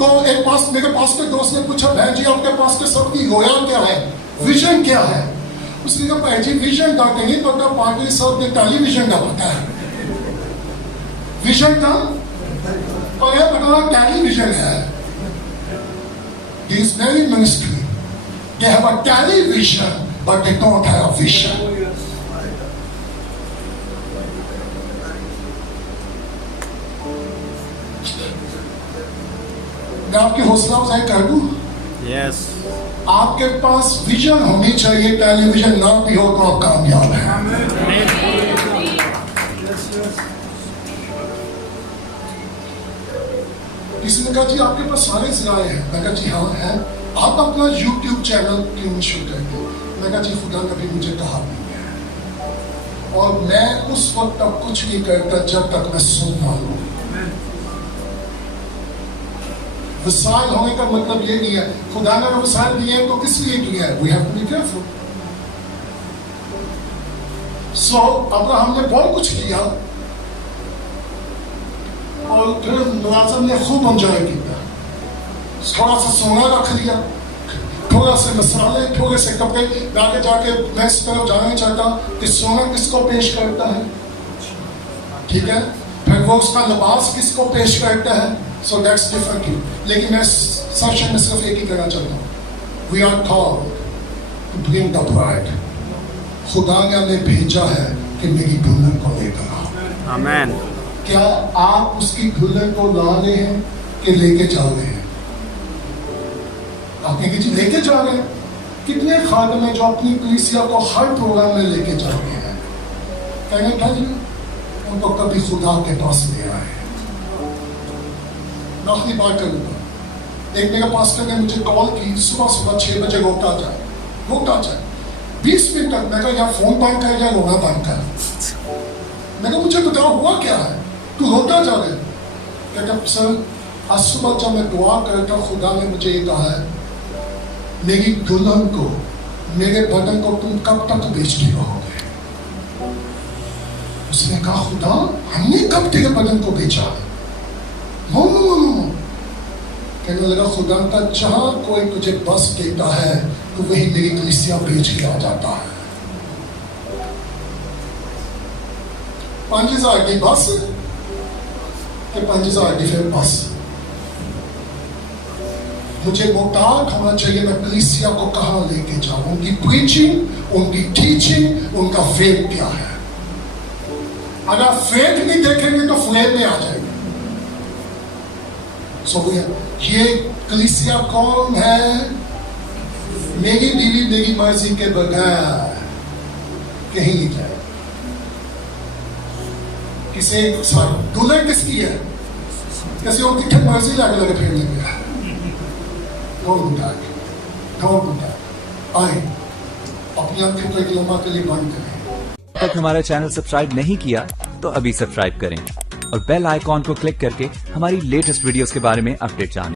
تو ایک پاس میرے پاس کے دوست نے پوچھا بہن جی آپ کے پاس کے سب کی رویا کیا ہے, ویژن کیا ہے؟ اس نے کہا بہن جی ویژن کا کہ نہیں پتا, پارٹی سب کے ٹیلی ویژن کا پتا ہے. ویژن کا اور یہ بتانا ٹیلی ویژن ہے. These many ministries, they have a television, but they don't have a vision. میں آپ کی حوصلہ افزائی کر دوں. Yes. آپ کے پاس ویژن ہونی چاہیے, ٹیلی ویژن نہ بھی ہو تو آپ کامیاب ہیں. کسی نے کہا جی آپ کے پاس سارے ذرائع ہیں. میں کہا جی ہاں ہیں. آپ اپنا یوٹیوب چینل کیوں نہیں شروع کریں گے؟ میں کہا جی خدا نے بھی مجھے کہا نہیں ہے, اور میں اس وقت تک کچھ نہیں کرتا جب تک میں سننا لوں. وسائل ہونے کا مطلب یہ نہیں ہے. خدا نے وسائل دیے ہیں تو کس لیے دیا ہے؟ We have to be careful. So Abraham نے بہت کچھ کیا اور پھر ملازم نے خوب انجوائے کیا. تھوڑا سا سونا رکھ لیا, تھوڑا سے مسالے, تھوڑے سے کپڑے. آگے جا کے میں اس طرف جانا چاہتا کہ سونا کس کو پیش کرتا ہے, ٹھیک ہے, پھر وہ اس کا لباس کس کو پیش کرتا ہے. So that's different. لیکن میں سیشن میں صرف ایک ہی کہنا چاہتا ہوں, we are called to bring the bride. خدا نے ہمیں بھیجا ہے کہ میری دلہن کو لے کر آؤ. Amen. کیا آپ اس کی دلہن کو لا رہے ہیں کہ لے کے جا رہے ہیں؟ آپ نے کہا جی لے کے جا رہے ہیں. کتنے خادم ہیں جو اپنی کلیسیا کو ہر پروگرام میں لے کے جا رہے ہیں؟ کہنے کیا جی ان کو کبھی خدا کے پاس لے آئے. میں آخری بات کروں گا. ایک میرا پاسٹر نے مجھے کال کی, صبح 6 بجے روکا جائے 20 منٹ تک. میں کہا یا فون بند کر یا رونا بند کر. میں کہا مجھے بتاؤ ہوا کیا ہے, تو روتا جا رہے. کہتا سر آج صبح جب میں دعا کرتا خدا نے مجھے یہ کہا ہے میری دلہن کو, میرے بدن کو تم کب تک بیچتے رہو گے؟ اس نے کہا خدا ہم نے کب تیرے بدن کو بیچا؟ نو. کہنے لگا خدا کا جہاں کوئی تجھے بس دیتا ہے تو وہی میری کلیسیا بیچ کے آ جاتا ہے. 5000 کی بس کہ 5000 کی پھر بس. مجھے محتاط ہونا چاہیے میں کلیسیا کو کہاں لے کے جاؤں, ان کی پریچنگ, ان کی ٹیچنگ, ان کا فیتھ کیا ہے. اگر فیتھ نہیں دیکھیں گے تو فلیم میں آ جائیں گے. یہ کلیسیا کون ہے؟ میری بیوی میری مرضی کے بغیر کہیں نہیں جائے. کسی دلہن کس کی ہے؟ کسی اور کی مرضی لگے پھرنے میں. آئے اپنی آنکھوں کو ایک لمحہ کے لیے بند کریں. اب تک ہمارا چینل سبسکرائب نہیں کیا تو ابھی سبسکرائب کریں اور بیل آئیکن کو کلک کر کے ہماری لیٹسٹ ویڈیوز کے بارے میں اپڈیٹ جانیں.